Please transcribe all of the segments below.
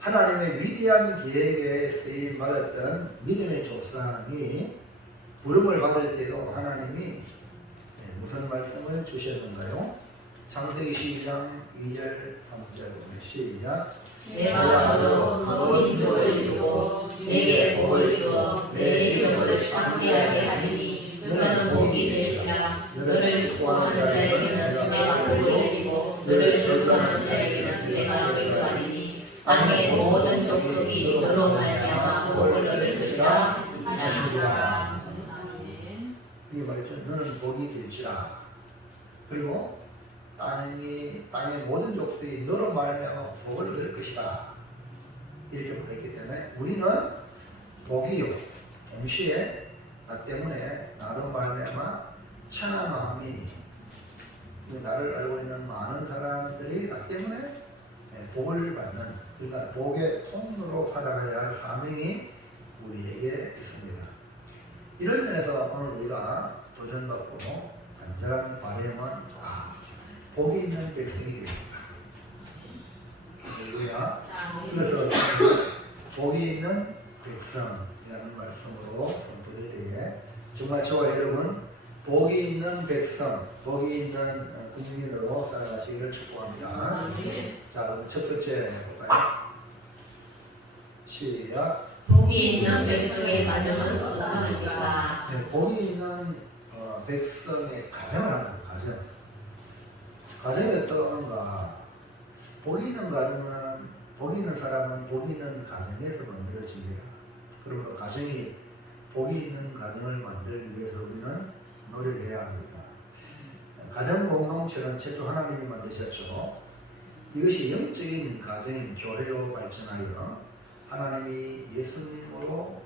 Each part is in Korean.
하나님의 위대한 계획에 쓰임 받았던 믿음의 조상이 부름을 받을 때도 하나님이 무슨 말씀을 주셨는가요? 창세기 12장 2절 3절 시작. 내가 너로 더 민족을 이루고 내게 복을 주어 내 이름을 창대하게 하리니 너는 복이 될지라. 너를 축복하는 자에게는 내가 복을 내리고 너를 저주하는 자에게는 내가 저주하리니 땅의 모든 족속이 너로 말미암아 복을 얻을 것이라 하시니라. 이게 말이죠. 너는 복이 될지라. 그리고 땅의 모든 족속이 너로 말미암아 복을 얻을 것이다. 이렇게 말했기 때문에 우리는 복이요. 동시에 나 때문에 나로 말미암아 천하 만민이 나를 알고 있는 많은 사람들이 나 때문에 복을 받는, 그러니까 복의 통로로 살아가야 할 사명이 우리에게 있습니다. 이런 면에서 오늘 우리가 도전받고 간절한 바람은 복이 있는 백성이 됩니다. 할렐루야. 그래서 복이 있는 백성이라는 말씀으로 선포될 때에 정말 저와 여러분 복이 있는 백성, 복이 있는 국민으로 살아가시기를 축복합니다. 자, 그럼 첫 번째 볼까요? 시작. 복이 있는 백성의 가정은 어떠한가? 네, 복이 있는 백성의 가정을 합니다. 가정이 어떠한가? 복이 있는 가정은, 복이 있는 사람은 복이 있는 가정에서 만들어집니다. 그러므로 가정이 복이 있는 가정을 만들기 위해서 우리는 노력해야 합니다. 가정 공동체는 최초 하나님이 만드셨죠. 이것이 영적인 가정인 교회로 발전하여 하나님이 예수님으로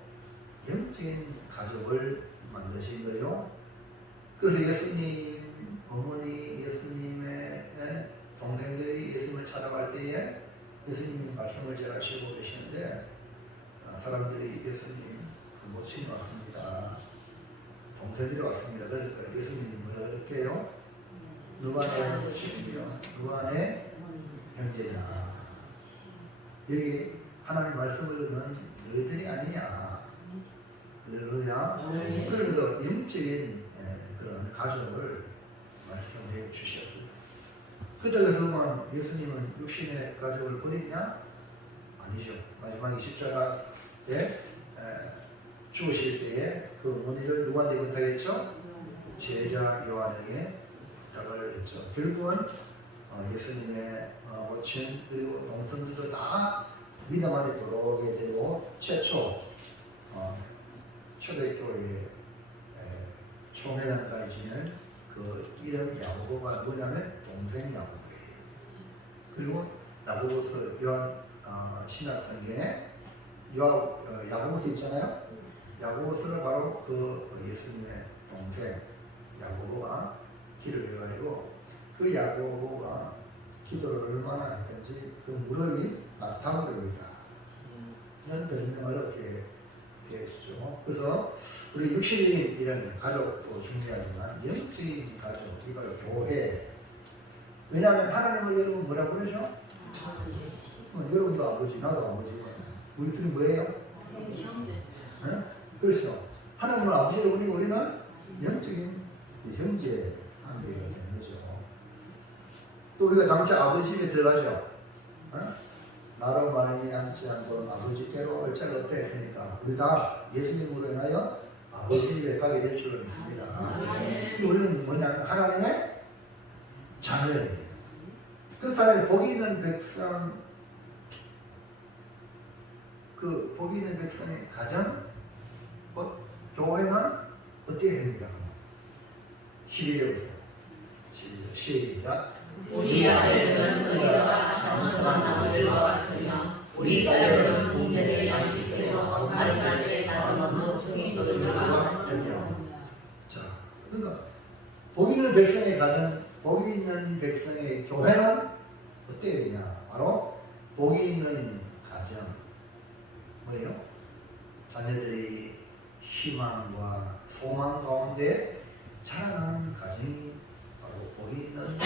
영적인 가족을 만드신 거요. 그래서 예수님 어머니, 예수님의 동생들이 예수님을 찾아갈 때에 예수님이 말씀을 잘 하시고 계시는데 사람들이 예수님 모시러 왔습니다. 동생들이 왔습니다. 그러니까 예수님이 뭐라 그럴게요? 누가 내 친구며 누가 내 형제냐. 여기 하나님 말씀을 듣는 너희들이 아니냐. 할렐루야. 그래서 영적인 그런 가족을 말씀해 주셨습니다. 그때부터만 예수님은 육신의 가족을 버리냐? 아니죠. 마지막에 십자가에 죽으실 때에 그 어머니를 누구한테 부탁했죠? 제자 요한에게 부탁을 했죠. 결국은 예수님의 모친 그리고 동생들도 다 믿음 안에 들어오게 되고 최초 초대교회 총회장까지 지낸 그 이름 야고보가 누구냐면 동생 야고보예요. 그리고 야고보서 요한 신약성경에 야고보서 있잖아요. 야고보서를 바로 그 예수님의 동생 야고보가 길을 해가지고 그 야고보가 기도를 얼마나 했던지 그 무릎이 낙타무릎이다. 이런 별명을 얻게 되었죠. 그래서 우리 육신인 이런 가족도 중요하지만 영적인 가족, 이걸 교회. 왜냐하면 하나님을 여러분 뭐라 그러죠? 여러분도 아버지, 나도 아버지고 우리 둘이 뭐예요? 형제죠. 그렇죠. 하나님을 아버지로 부리고 우리는 영적인 형제 관계가 되는 거죠. 또 우리가 장차 아버지 집에 들어가죠. 나로 말미암지 않고는 아버지께로 올 자가 없다 했으니까 우리 다 예수님으로 인하여 아버지 집에 가게 될 줄로 믿습니다. 우리는 뭐냐면 하나님의 자녀예요. 그렇다면 복이 있는 백성, 그 복이 있는 백성의 가정, 교회는 어떻게 됩니까? 12절 보세요. 시작. 우리 아들들은 너희와 장성한 나무들과 같으며 우리 딸들은 공대의 양식대로 아름다게 다듬은 모퉁이 돌들과 같으며. 자, 그러니까 복이 있는 백성의 가정, 복이 있는 백성의 교회는 어때야 되냐? 바로 복이 있는 가정. 뭐예요? 자녀들이 희망과 소망 가운데 자라나는 가정이 바로 복이 있는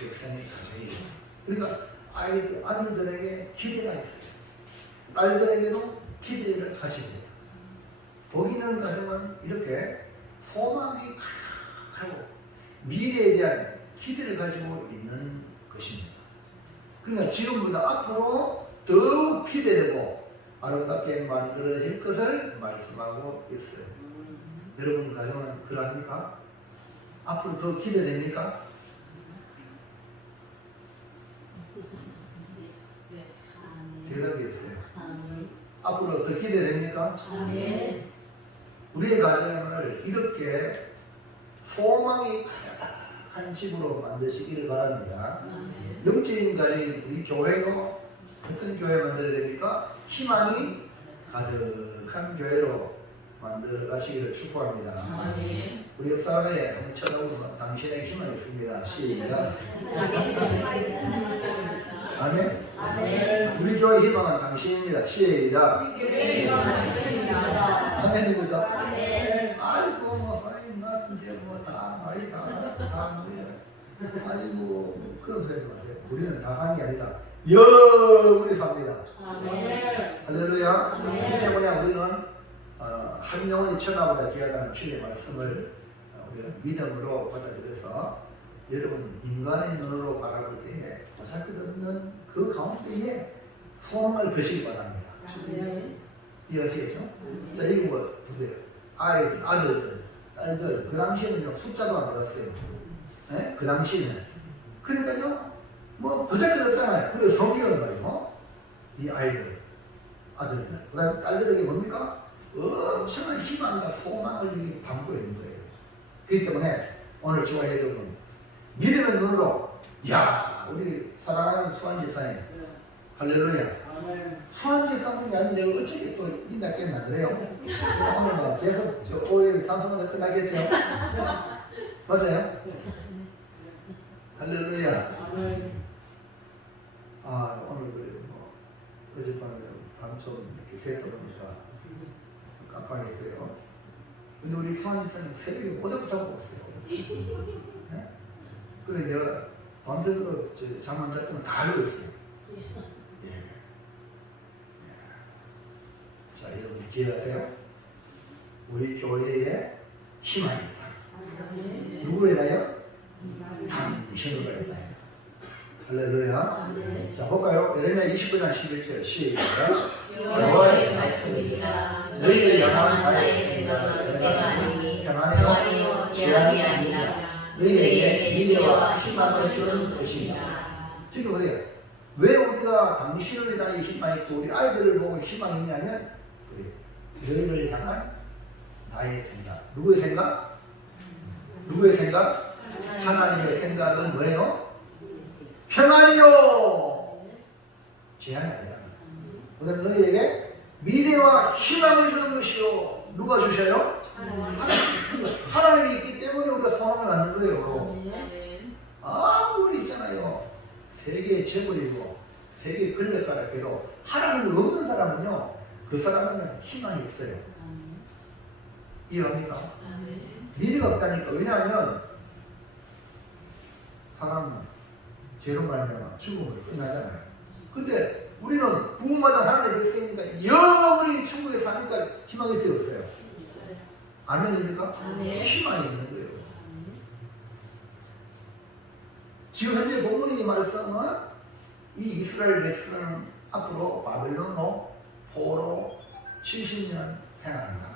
백성의 가정이에요. 그러니까 아들들에게 기대가 있어요. 딸들에게도 기대를 가지고 복 있는 가정은 이렇게 소망이 가득하고 미래에 대한 기대를 가지고 있는 것입니다. 그러니까 지금보다 앞으로 더욱 기대되고 아름답게 만들어질 것을 말씀하고 있어요. 여러분 가정은 그러합니까? 앞으로 더 기대됩니까? 대답이 없어요. 앞으로 더 기대됩니까? 우리의 가정을 이렇게 소망이 가득한 집으로 만드시기를 바랍니다. 영적인 가정인 우리 교회도 어떤 교회 만들어야 됩니까? 희망이 가득한 교회로 만들어 가시기를 축복합니다. 우리 옆 사람에 한번 쳐다보면 당신의 희망이 있습니다. 시작. 아멘. 우리 교회 희망은 당신입니다. 시작. 아멘입니까? 아이고 목사님 나 이제 뭐 다 말이 다 아이고 그런 소리 하지 마세요. 우리는 다 사는 게 아니라 영원히 삽니다. 할렐루야. 그렇기 때문에 우리는 한 영혼이 천하보다 귀하다는 주의 말씀을 우리가 믿음으로 받아들여서 여러분 인간의 눈으로 바라볼 때에 보잘것없는 그 가운데에 소망을 거시기 바랍니다. 이해하시겠죠? 자, 이거 뭐 보세요. 아이들, 아들들, 딸들 그 당시에는요 숫자도 안 받았어요. 네? 그 당시에는 그러니까요 뭐 보잘것없잖아요. 근데 성경은 말이고 이 아이들, 아들들, 그 다음에 딸들에게 뭡니까? 엄청난 희망과 소망을 여기 담고 있는 거예요. 그렇기 때문에 오늘 저와 여러분 믿음의 눈으로 야 우리 사랑하는 수환 집사님 할렐루야. 수환 집사님이 아니면 내가 어떻게 또 인닫겠나 그래요. 오늘 뭐 계속 저 오해를 찬송하다 끝나겠죠. 맞아요? 할렐루야. 아 오늘 그래 뭐 어젯밤에 밤좀 이렇게 새다 보니까 좀 깜빡했어요. 근데 우리 수환 집사님 새벽에 어제부터 하고 왔어요. 네? 그래 내가 밤새도록 잠 안 잤더니 다 알고 있어요. 예. 자 여러분 기회가 돼요. 우리 교회에 희망이 있다. 누구로 인하여? 당신으로 인하여. 할렐루야. 자 볼까요? 예레미야 29장 11절 시작. 여호와의 말씀이니라. 너희를 향한 나의 생각은 내가 평안하여 재앙이 아니라 너희에게 미래와 희망을 주는 것이다. 지금 보세요. 왜 우리가 당신을 위하여 희망이 있고 우리 아이들을 보고 희망이 있냐면 너희를 향한 나의 생각. 누구의 생각? 누구의 생각? 하나님의 생각은 뭐예요? 평안이요. 재앙이 아니라. 그 다음에 너희에게 미래와 희망을 주는 것이요. 누가 주셔요? 하나님이 있기 때문에 우리가 소망을 갖는 거예요. 아무리 있잖아요. 세계의 재벌이고 세계의 권력가라해도 하나님이 없는 사람은요. 그 사람은 희망이 없어요. 이해합니까? 미래가 없다니까. 왜냐하면 사람은 죄로 말미암아 죽음으로 끝나잖아요. 근데 우리는 구원받은 하나님의 백성이니까 영원히 천국에 사니까 희망이 있어요, 없어요? 아멘입니까? 희망이 있는 거예요. 지금 현재 본문의 말씀은 이 이스라엘 백성 앞으로 바벨론으로 포로 70년 생활한다.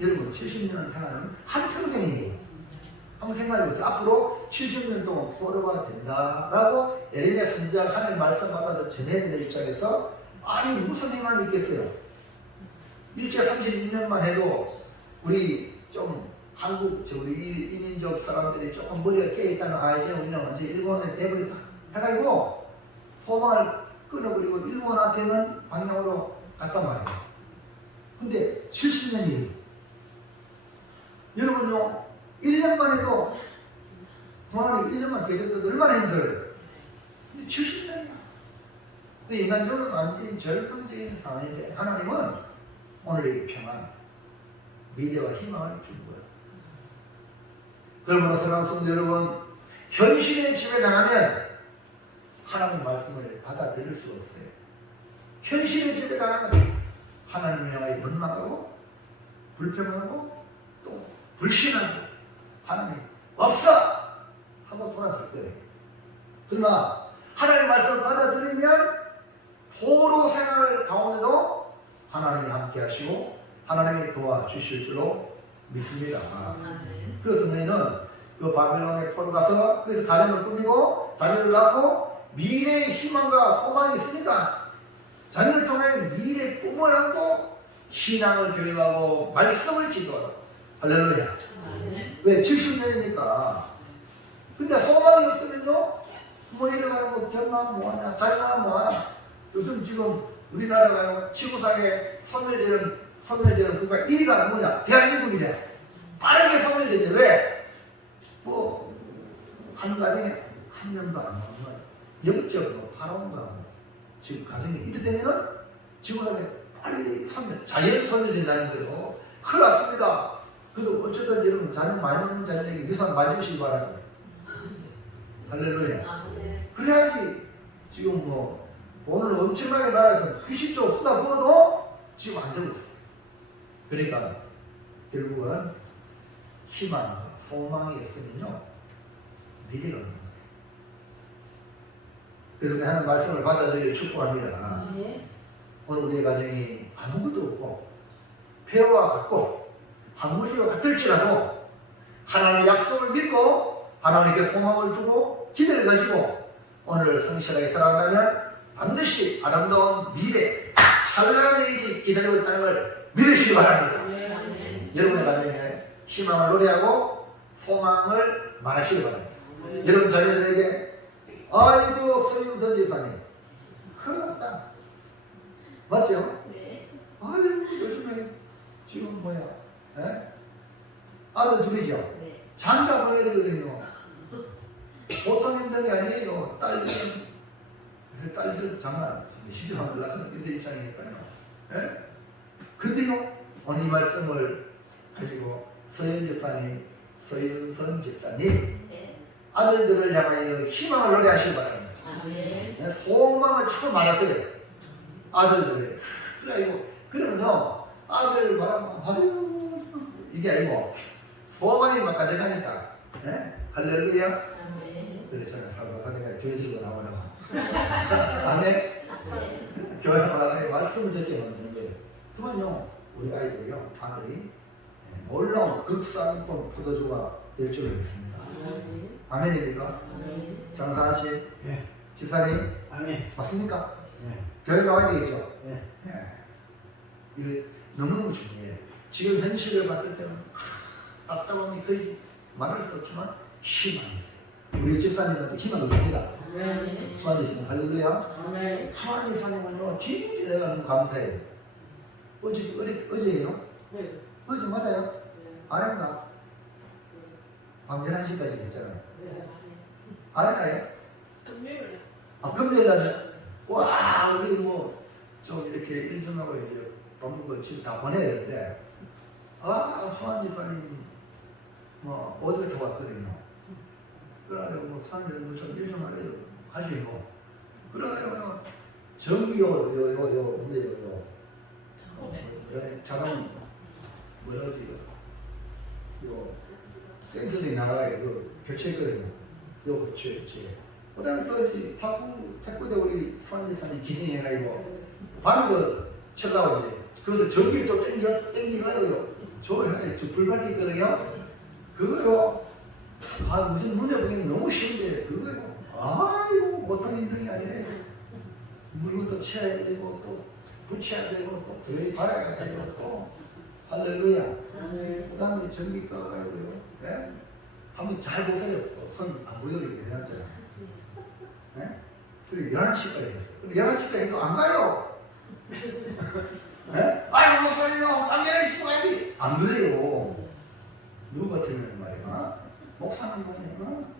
여러분 70년 생활은 한평생이에요. 한번 생각해보세요. 앞으로 70년 동안 포로가 된다라고 예레미야 선지자가 하나님의 말씀 받아서 전해드리는 입장에서 아니 무슨 희망이 있겠어요. 일제 36년만 해도 우리 좀 한국 우리 이민족 사람들이 조금 머리가 깨있다는 이제 우리는 완전 일본에 내버렸다 해가지고 소망을 끊어버리고 일본한테는 방향으로 갔단 말이에요. 근데 70년이 여러분요 1년만 해도 공안이 1년만 계속해도 얼마나 힘들어요. 근데 70년이야. 인간적으로 완전히 절망적인 상황인데 하나님은 오늘의 평안, 미래와 희망을 준 거예요. 그러므로 사랑하는 성도 여러분, 현실의 집에 나가면 하나님의 말씀을 받아들일 수가 없어요. 현실의 집에 가면 하나님을 향하여 원망하고 불평하고 또 불신하고 하나님 없어 하고 돌아설 거예요. 그러나 하나님의 말씀을 받아들이면 도로 생활 가운데도 하나님이 함께 하시고 하나님이 도와주실 줄로 믿습니다. 그래서 너희는 그 바벨론에 포로 가서 그래서 가정을 꾸미고 자녀를 낳고 미래의 희망과 소망이 있으니까 자녀를 통해 미래의 꿈을 안고 신앙을 교육하고 말씀을 지도하고 할렐루야. 왜? 70년이니까. 근데 소망이 없으면요 뭐 이래가 뭐 결혼하면 뭐하냐 자녀하면 뭐하냐. 요즘 지금 우리나라가 지구상에 소멸되는 국가 1위가 뭐냐? 대한민국이래. 빠르게 소멸된대. 왜? 뭐 한 가정에 한 명도 안 나오면 0.8호인가 뭐 지금 가정이 이래 되면은 지구상에 빨리 자연 소멸된다는 거예요. 큰일 났습니다. 그래도 어쨌든 여러분 자녀 많이 먹는 자녀에게 유산 많이 주시기 바랍니다. 할렐루야. 그래야지 지금 뭐 돈을 엄청나게 나라에서 수십조 쓰다 보어도 지금 안 되고 있어요. 그러니까 결국은 희망, 소망이 없으면요 미래가 없는 거예요. 그래서 하나님 말씀을 받아들일 축복합니다. 오늘 우리의 가정이 아무것도 없고 폐허와 같고 황무지와 같을지라도 하나님의 약속을 믿고 하나님께 소망을 두고 기대를 가지고 오늘 성실하게 살아간다면 반드시 아름다운 미래, 찬란한 일이 기다리고 있다는 걸 믿으시기 바랍니다. 여러분의 가정에 희망을 노래하고 소망을 말하시기 바랍니다. 여러분 자녀들에게 아이고 서윤선 집사님 큰일 났다. 맞죠? 아이고 요즘에 지금 뭐야 아들 둘이죠? 장가 보내야 되거든요. 보통 힘든 게 아니에요. 딸들은 그래서 딸들 장난 시집하면 나가는 그들 입장이니까요. 근데요 오늘 이 말씀을 가지고 서윤선 집사님 아들들을 향하여 희망을 노래하시기 바랍니다. 소망을 자꾸 말하세요. 아들들을 그래 그러면요 아들 바라면 아유 이게 아니고 소망이 막 가득하니까 할렐루야. 그래서 저는 살살살이가 교회 들고 나오라고 아멘. 교회 나가서 말씀을 듣게 만드는 거예요. 그러면요 우리 아이들이요 아들이 놀라운 극상품 포도주가 될 줄을 믿습니다. 아멘입니까? 장사하신 집사님 맞습니까? 교회 나와야 되겠죠? 이게 너무너무 중요해요. 지금 현실을 봤을 때는 답답함이 거의 말할 수 없지만 희망이 있어요. 우리 집사님한테 희망이 있습니다. 수환 집사님 할렐루야. 수환 집사님은요 진짜 내가 너무 감사해요. 어제예요? 어제 맞아요? 아닌가? 밤 11시까지 했잖아요. 아닌가요? 금요일날 와 우리 뭐 좀 이렇게 일 좀 하고 이제 밥 먹고 집에 다 보내야 되는데 수환 집사님 뭐 어디가 더 왔거든요. 그래가지고 뭐 수환 집사님 좀 일 좀 하시고 그래가지고 전기요 자동 뭐라지 요 센서들이 나가요. 교체했거든요. 요 교체했지. 그 다음에 또 탁구대 우리 수환지사님 기증해가지고 밤에도 쳤다고 이제 그것도 전기를 또 땡기가요. 저 불가지 있거든요. 그거요. 무슨 눈에 보기에는 너무 쉬운데 그거요. 아이고 못하는 힘든이 아니에요. 물건도 쳐야 되고 또 붙여야 되고 또 들어야 발아야 되고 또 할렐루야. 그 다음에 전기가 가고요. 한번 잘 보세요. 선 안 보이도록 해놨잖아요. 그리고 11시까지 했어요. 그리고 11시까지 해도 안 가요. 아이고 목사님요 밤 11시 가야지. 안 그래요. 누구 같으면 말이야 목사님 보면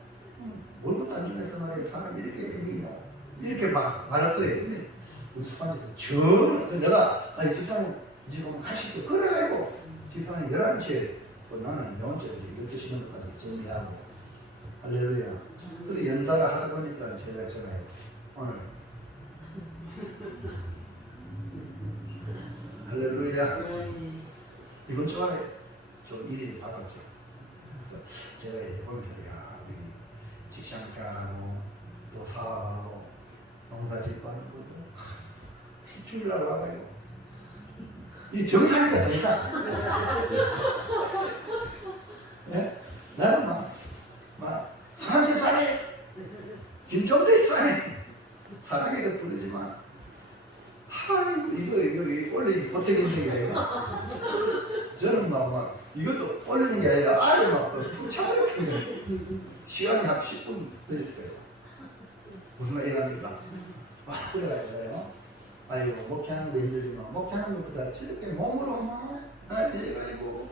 뭘 것도 안 주면서 말이야 사람 이렇게 막 말할 거예요. 근데 우리 수반장님 전혀 내가 집사님 지금 가시죠. 그래가지고 집사님 11시에 나는 내 혼자 12시 넘어까지 정리하고 할렐루야. 그리고 연달아 하다 보니까 제가 전에 오늘 할렐루야. 이번 주말에 저 일이 바빴죠. 그래서 제가 보면서 야, 우리 직장생활하고 또 사업하고 농사짓고하는 것들 주일날 와가요. 이 정상이다, 정상. 네? 나는 막 산세단에 김정대 사람이 사랑해도 부르지만 이거 올리는 보태기 있는 게 아니라 저는 막 이것도 올리는 게 아니라 아예 막 푹차버렸던 거예요. 시간이 한 10분 걸렸어요. 무슨 말이랍니까? 막 들어가야 돼요. 아이고 목회하는데 힘들지만 목회하는 것보다 저렇게 몸으로 막 해가지고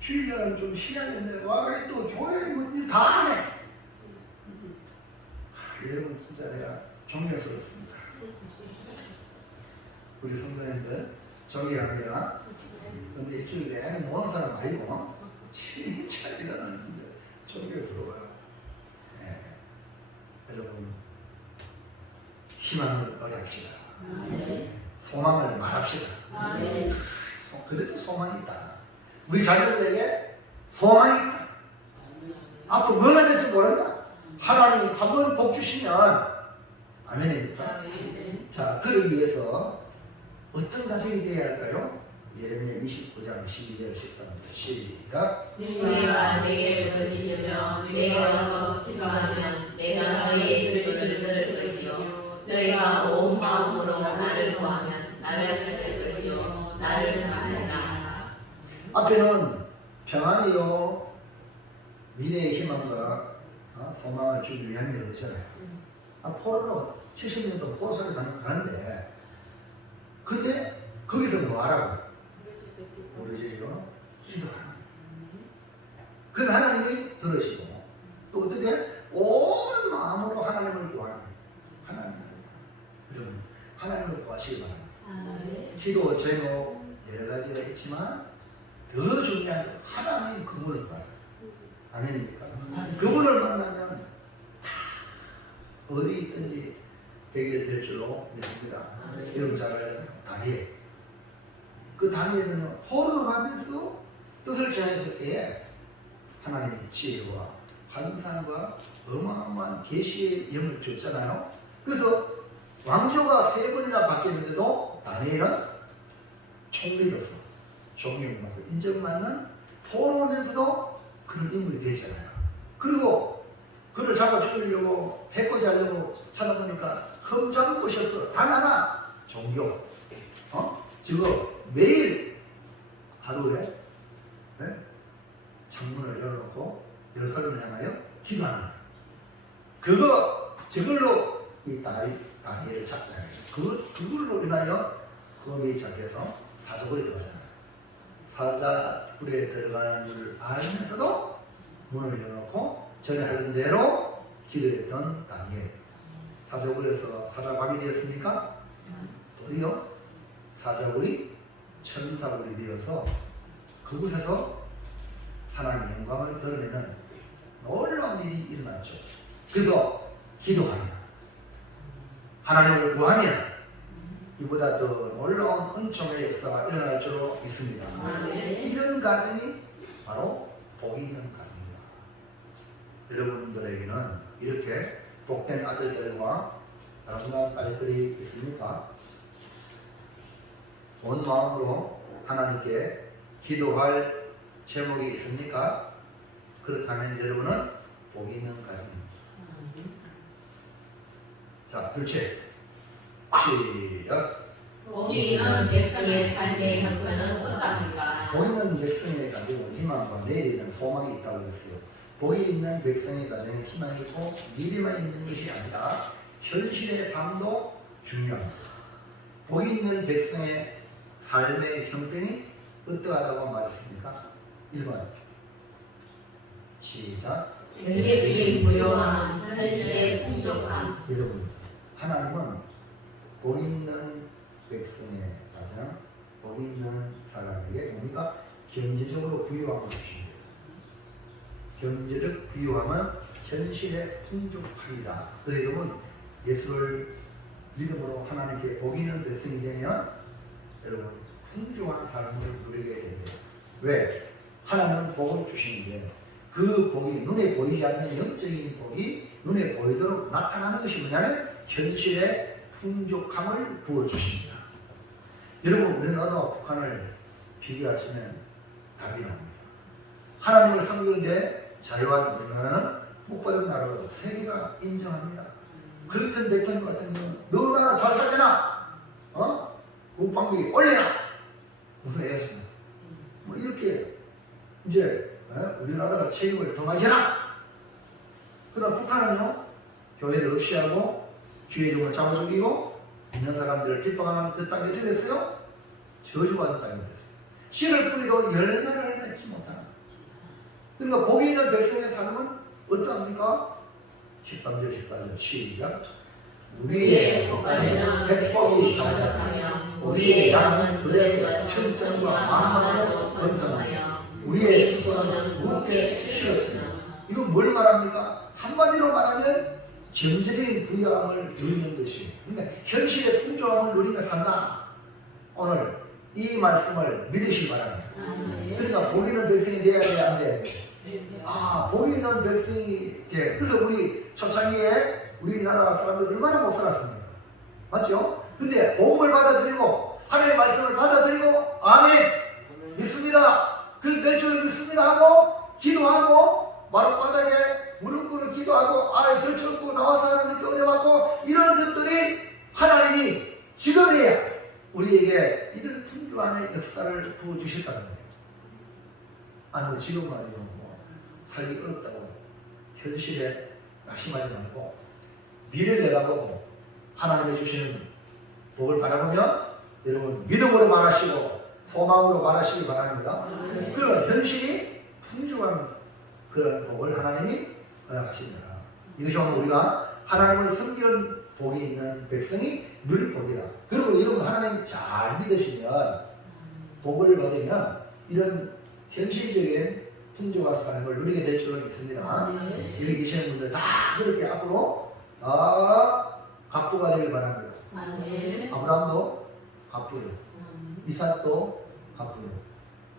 주일날은 좀 쉬어야겠네. 와가지고 또 교회 뭐다 하네. 여러분 진짜 내가 존경스럽습니다. 우리 성도님들 존경합니다. 근데 일주일 내내 모르는 사람 아니고 진짜 일어나는데 존경스러워요. 네. 여러분 희망을 어렵시다. 소망을 말합시다. 그래도 소망이 있다. 우리 자녀들에게 소망이 있다. 앞으로 뭐가 될지 모른다. 하나님이 한번 복 주시면 아멘입니까? 자, 그러기 위해서 어떤 가정이 되어야 할까요? 예레미야 29장 12절 13절 시작. 너희가 내게 부르짖으며 내가 와서 기도하면 내가 너희의 기도를 들을 것이요 너희가 온 마음으로 나를 구하면 나를 찾을 것이요 나를 만나리라. 앞에는 평안이요 미래의 희망과 소망을 주기 위한 일을 했잖아요. 포로로 70년도 포로살이 가는데 근데 거기서 뭐 하라고? 모르시죠? 기도하라. 그럼 하나님이 들으시고 또 어떻게? 온 마음으로 하나님을 구하는 하나님을 여러분 하나님을 구하시기 바랍니다. 기도 제목 여러 가지가 있지만 더 중요한 건 하나님 그분을 구하라. 아멘입니까? 그분을 만나면 다 어디 있든지 해결될 줄로 믿습니다. 여러분 잘 알아야 돼요. 다니엘. 그 다니엘은 포로로 가면서 뜻을 정했을 때에 하나님이 지혜와 환상과 어마어마한 계시의 영을 줬잖아요. 그래서 왕조가 3번이나 바뀌었는데도 다니엘은 총리로서 존경받고 인정받는 포로면서도 그런 인물이 되잖아요. 그리고 그를 잡아 죽이려고 해코지 하려고 찾아보니까 흠잡을 곳이 없어. 단 하나 종교. 지금 매일 하루에 창문을 열어놓고 예루살렘을 향하여 기도하는 저걸로 이 다니엘을 잡잖아요. 그걸로 인하여 거기 잡혀서 사자굴에 들어가잖아요. 사자굴에 들어가는 줄 알면서도 문을 열어놓고 전에 하던 대로 기도했던 다니엘. 사자굴에서 사자밥이 되었습니까? 도리어 사자굴이 천사굴이 되어서 그곳에서 하나님의 영광을 드러내는 놀라운 일이 일어났죠. 그래서 기도하면 하나님을 구하면 이보다 더 놀라운 은총의 역사가 일어날 줄로 믿습니다. 이런 가정이 바로 복이 있는 가정입니다. 여러분들에게는 이렇게 복된 아들들과 아름다운 딸들이 있습니까? 온 마음으로 하나님께 기도할 제목이 있습니까? 그렇다면 여러분은 복이 있는 가정입니다. 자, 둘째 시작. 복이 있는 백성의 삶의 형편은 어떠합니까? 복 있는 백성의 가정은 희망과 내일에 대한 소망이 있다고 했어요. 복이 있는 백성의 가정에 희망이 있고 미래만 있는 것이 아니라 현실의 삶도 중요합니다. 복이 있는 백성의 삶의 형편이 어떠하다고 말했습니까? 1번 시작. 경제적인 부요함, 현실의 풍족함. 여러분, 하나님은 복 있는 백성의 가정, 복 있는 사람에게 뭡니까? 경제적으로 부유함을 주십니다. 경제적 부유함은 현실에 풍족합니다. 그래서 여러분 예수를 믿음으로 하나님께 복 있는 백성이 되면 여러분 풍족한 삶을 누리게 됩니다. 왜? 하나님은 복을 주시는데 그 복이 눈에 보이지 않는 영적인 복이 눈에 보이도록 나타나는 것이 뭐냐면 현실의 풍족함을 부어주십니다. 여러분 우리는 어느 북한을 비교하시면 답이 나옵니다. 하나님을 섬기는데 자유한 우리나라는 못 받은 나라로 세계가 인정합니다. 클린턴 대통령 같은 경우는 너 나라 잘 살잖아. 국방비 올려라. 무슨 애였어. 뭐 이렇게 이제 우리나라가 책임을 더 많이 해라. 그러나 북한은요 교회를 없이 하고 주의종을 잡아죽이고 있는 사람들을 핍박하는 그 땅이 어떻게 됐어요? 저주받은 땅이 됐어요. 씨를 뿌리도 열매를 맺지 못하는. 그러니까 복이 있는 백성의 삶은 어떠합니까? 13절 14절 시작. 우리의 복까지는 백복이 가득하며 우리의 양은 들에서 천천과 만만으로 번성하며 우리의 수고는 무겁게 실었으며. 이건 뭘 말합니까? 한마디로 말하면 경제적인 부유함을 누리는 것이, 그러니까 현실의 풍족함을 누리며 산다. 오늘 이 말씀을 믿으시기 바랍니다. 그러니까 복 있는 백성이 돼야 돼, 안 돼야 돼? 복 있는 백성이 돼. 그래서 우리 초창기에 우리나라 사람들 얼마나 못 살았습니까? 맞죠? 근데 복음을 받아들이고 하나님의 말씀을 받아들이고 아멘 믿습니다. 그걸 될 줄 믿습니다 하고 기도하고 마룻바닥에 무릎 꿇고 기도하고 들쳐놓고 나와서 하나님께 은혜받고 이런 것들이 하나님이 지금이야 우리에게 이런 풍족함의 역사를 부어주셨다는 거예요. 지금 말이요 살기 어렵다고 현실에 낙심하지 말고 미래를 내다보고 하나님이 주시는 복을 바라보며 여러분 믿음으로 말하시고 소망으로 말하시기 바랍니다. 그런 현실이 풍족한 그런 복을 하나님이 허락하십니다. 이것이 오늘 우리가 하나님을 섬기는 복이 있는 백성이 누릴 복이다. 그리고 여러분 하나님 잘 믿으시면 복을 받으면 이런 현실적인 풍족한 삶을 누리게 될 줄은 믿습니다. 여기 계시는 분들 다 그렇게 앞으로 다 갑부가 되길 바랍니다. 아브라함도 갑부예요. 이삭도 갑부예요.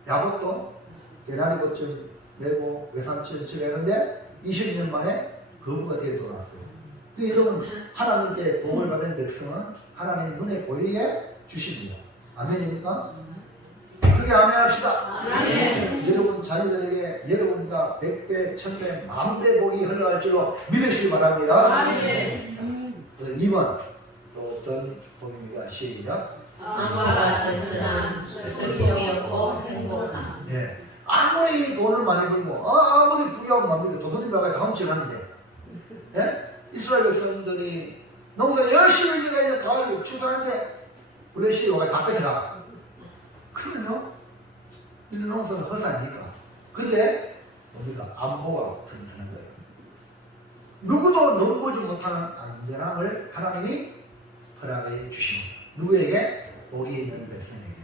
야곱도 대단히 것좀 내고 외삼촌 집에 했는데 20년 만에 거부가 되어 돌아왔어요. 그 여러분 하나님께 복을 받은 백성은 하나님이 눈에 보이게 주십니다. 아멘입니까? 크게 아멘합시다. 아멘. 여러분 자녀들에게 여러분과 100배, 1000배, 만배 복이 흘러갈 줄로 믿으시기 바랍니다. 아멘. 그래서 2번 또 어떤 복입니까? 시작. 안과 든든한 슬픔이 없고 행복함. 네. 아무리 돈을 많이 벌고 아무리 부유하고 맙니까? 도둑님과 다음치에 갔는데 이스라엘 백성들이 농사 열심히 지어서 가을 추수하는데 블레셋이 와가 다 뺏어가. 그러면요 이 농사는 허사 아닙니까? 근데 뭡니까? 안보가 튼튼한 거예요. 누구도 넘보지 못하는 안전함을 하나님이 허락해 주십니다. 누구에게? 복이 있는 백성에게.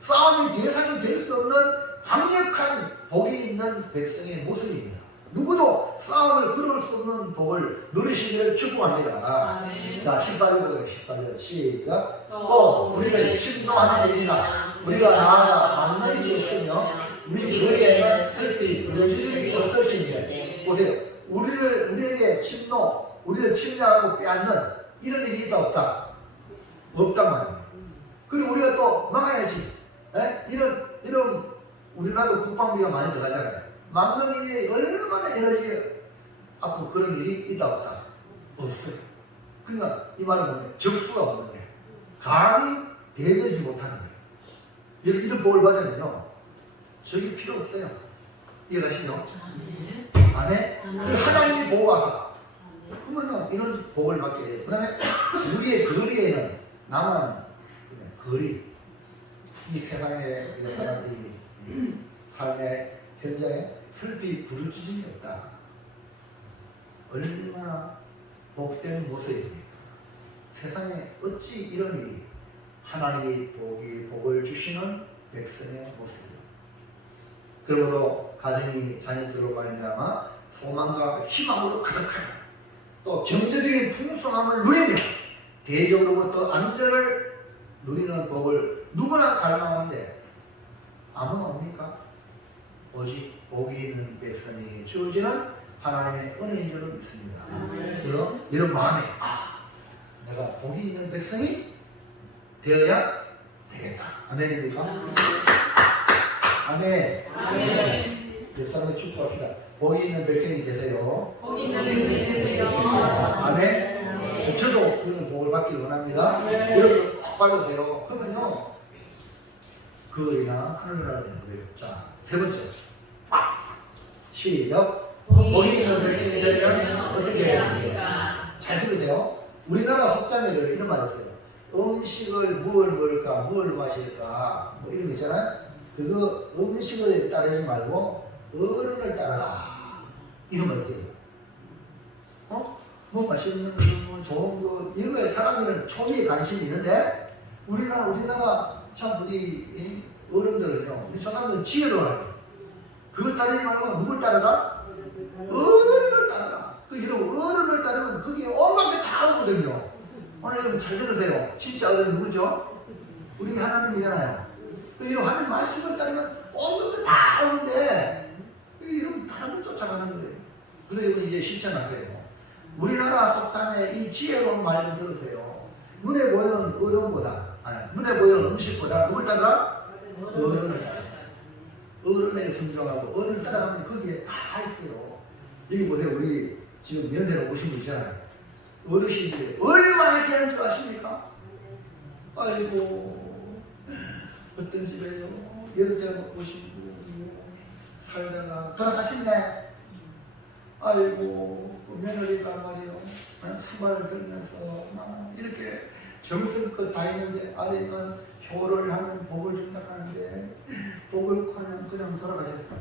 싸움이 대상이 될 수 없는 강력한 복이 있는 백성의 모습입니다. 누구도 싸움을 걸을 수 없는 복을 누리시기를 축복합니다. 자, 14절 보세요. 14절 시작. 또 우리를 침노하는 일이나 우리가 나아가 만날 일이 없으며 우리 교회에는 슬피 불러줄 일이 없을진데. 보세요. 우리에게 우리를 침략하고 빼앗는 이런 일이 있다 없다? 없단 말입니다. 그리고 우리가 또 막아야지. 이런 우리나라도 국방비가 많이 들어가잖아요. 막는 일이 얼마나 에너지 앞으로 그런 일이 있다 없다? 없어요. 그러니까 이 말은 뭐냐? 적수가 없는 거예요. 감히 대들지 못하는 거예요. 이런 복을 받으면요 적이 필요 없어요. 이해가시죠? 아멘. 하나님이 보호하사 그러면 이런 복을 받게 돼요. 그 다음에 우리의 거리에는 나만 거리 이 세상에 우리가 살아가는 이 삶의 현장에 슬피 부르짖음이 없다. 얼마나 복된 모습입니까? 세상에 어찌 이런 일이 하나님이 복을 주시는 백성의 모습이요. 그러므로 가정이 자녀들로 말미암아 소망과 희망으로 가득하며 또 경제적인 풍성함을 누리며 대적으로부터 안전을 누리는 복을 누구나 갈망하는데 아무나 옵니까? 오직 복이 있는 백성이 주어지는 하나님의 은혜인 줄로 믿습니다. 그래서 이런 마음에 내가 복이 있는 백성이 되어야 되겠다. 아멘입니까? 아멘. 옆사람을 축복합시다. 복이 있는 백성이 되세요. 복이 있는 백성이 되세요. 아멘. 저도 그런 복을 받기를 원합니다. 여러분들 꼭 받으세요. 그러면요, 그거이나 하늘나라가 되는 거예요. 자, 세 번째. 시작. 복이 있는 백성이 되면 어떻게 해야 됩니까? 잘 들으세요. 우리나라 속담에도 이런 말이 있어요. 음식을 무엇을 먹을까, 무엇을 마실까, 뭐 이런 거 있잖아요. 그거 음식을 따르지 말고 어른을 따라라. 이런 거 있대요. 뭐 맛있는 거, 뭐 좋은 거, 이거에 사람들은 초미에 관심이 있는데, 우리나라 참 우리 어른들은요, 우리 사람들은 지혜로워요. 그거 따르지 말고 누굴 따라라? 어른을 따라라. 그 이런 어른을 따르면 거기에 온갖 게 다 오거든요. 오늘 여러분 잘 들으세요. 진짜 어른 누구죠? 우리 하나님이잖아요. 그 이런 하나님 말씀을 따르면 온갖 게 다 오는데, 이런 사람을 쫓아가는 거예요. 그래서 여러분 이제 실천하세요. 우리나라 속담에 이 지혜로운 말 좀 들으세요. 눈에 보이는 어른보다, 눈에 보이는 음식보다 누굴 따라? 어른을 따라서. 어른에게 순종하고 어른을 따라가면 거기에 다 있어요. 여기 보세요. 우리 지금 면세로 오신 분 있잖아요. 어르신들이 얼마나 귀한 줄 아십니까? 아이고, 어떤 집에요, 여자 보시고 살다가 돌아가셨네. 아이고, 그 며느리가 말이요, 수발을 들면서 막 이렇게 정성껏 다니는데 아내는 효를 하면 복을 준다 하는데 복을 커면 그냥 돌아가셨어.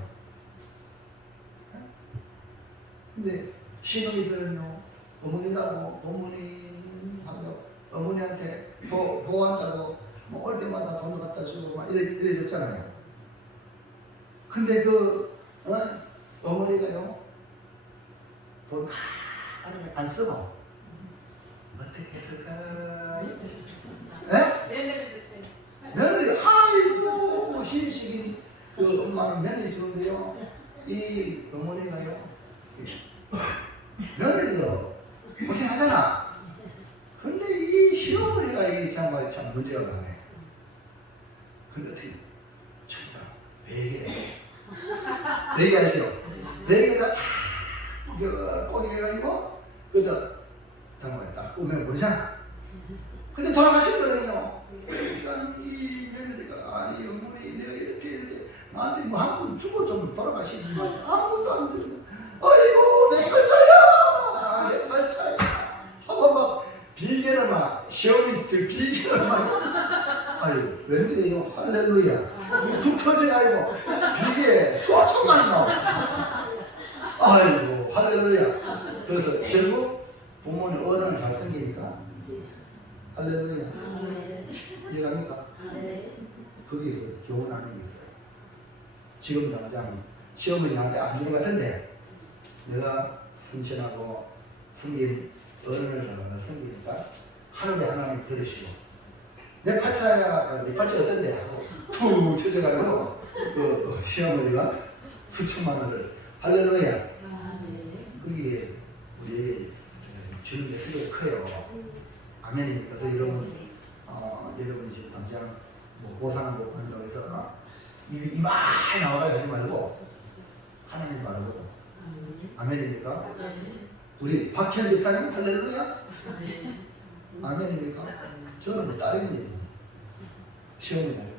근데 신혼이 들면요, 어머니라고 어머니한테 보호한다고 뭐 올 때마다 돈 갖다 주고 막 이래줬잖아요. 근데 그 어머니가요, 돈 다 안 쓰고 어떻게 했을까? 며느리, 아이고, 신식인 그 엄마는 며느리 주는데요, 이 어머니가요, 며느리도 고생하잖아. 근데 이 시어머니가 이 정말 참 문제가 많네. 근데 어떻게 전부 다 베개 알죠? 베개가 다 꼬개가지고 그저 정말 딱 꾸며 버리잖아. 근데 돌아가신 거예요. 그러니까 이 며느리가, 아니 어머니 내가 이렇게 했는데 나한테 뭐 한 번 주고 좀 돌아가시지만 아무것도 안 되죠. 아이고, 내 팔자야, 내 팔자야 하고 막 비계를 막 시험이 비계를 막, 아유 웬일이에요. 할렐루야. 툭 터져가지고 비계 수천만 나와. 아이고, 할렐루야. 그래서 결국 부모는 어른을 잘 섬기니까, 할렐루야. 이해갑니까? 거기에서 교훈하는 게 있어요. 지금 당장 시험을 나한테 안 주는 것 같은데 내가 순신하고 섬긴 어른을 잘 섬기니까 하늘에 하나님 들으시고, 내 팔자야, 네 팔자 어떤데? 하고 툭 쳐져가지고 그 시어머니가 수천만 원을, 할렐루야. 거기에 우리 주는 게 쓰게 커요. 아멘입니까? 그래서 여러분 지금 당장 뭐 보상하고 한다고 해서 이말 나와라 하지 말고 하나님 말하고, 아멘입니까? 우리 박현 집사님 할렐루야. 아멘입니까? 저는 뭐 딸이 문제입니다. 시어머니가요.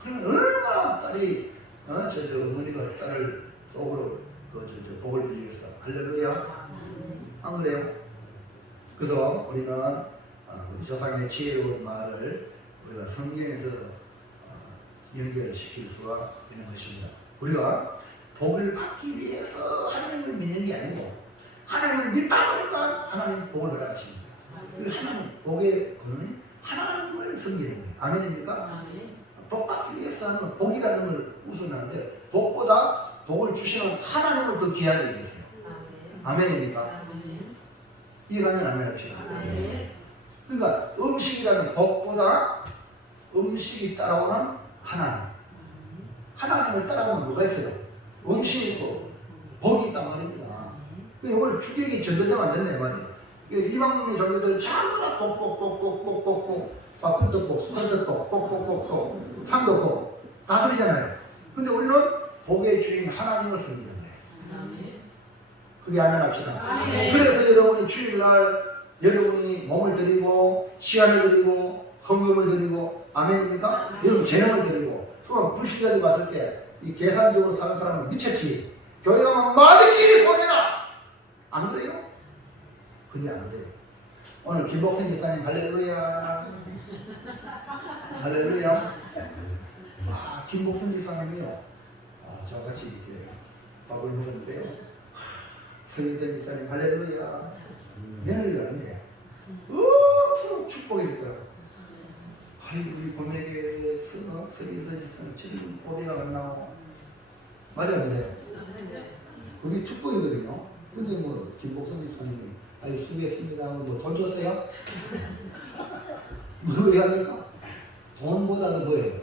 그러면 얼마나 딸이 저 어머니가 딸을 속으로 복을 빌기 위해서, 할렐루야. 안 그래요? 그래서 우리는 우리 조상의 지혜로운 말을 우리가 성경에서 연결시킬 수가 있는 것입니다. 우리가 복을 받기 위해서 하나님을 믿는 게 아니고 하나님을 믿다 보니까 하나님 복을 허락하십니다. 그리고 하나님 복의 근원이 하나님을 섬기는 거예요. 아멘입니까? 복 받기 위해서 하는 복이라는 걸 우선하는데 복보다 복을 주시는 하나님을 더 귀하게 여기세요. 아멘입니까? 이해가면 아멘 합시다. 그러니까 음식이라는 복보다 음식이 따라오는 하나님. 하나님을 따라오는 뭐가 있어요? 음식이 있고 복이 있단 말입니다. 이걸 주객이 전도되면 안 된다 이 말이에요. 이방인의 전도들 전부 다 꼭꼭꼭꼭꼭꼭꼭 밥도 숟갈도 꼭꼭꼭꼭 상도 꼭다 그러잖아요. 근데 우리는 복의 주인 하나님을 섬기는 거예요. 그게 아멘 합시다. 그래서 여러분이 주일날 여러분이 몸을 드리고 시간을 드리고 헌금을 드리고 아멘입니까? 여러분 재능을 드리고 그럼 불신자들이 봤을 때 이 계산적으로 사는 사람은 미쳤지. 교회 가면 마득히 소리나 안 그래요? 근데 안 그래요. 오늘 김복생 집사님 할렐루야 할렐루야. 아 김복생 집사님이요. 저같이 이렇게 밥을 먹었는데요. 서인선 집사님 할렐루야. 며느리가 아닌데 엄청 축복이 됐더라고요. 아이고 우리 범에게 서인선 집사님 지금 고개가 안 나와. 맞아요. 그게 축복이거든요. 근데 뭐 김복선 집사님이 아유 수고했습니다. 뭐 돈 줬어요? 뭐 얘기합니까? 돈보다도 뭐예요?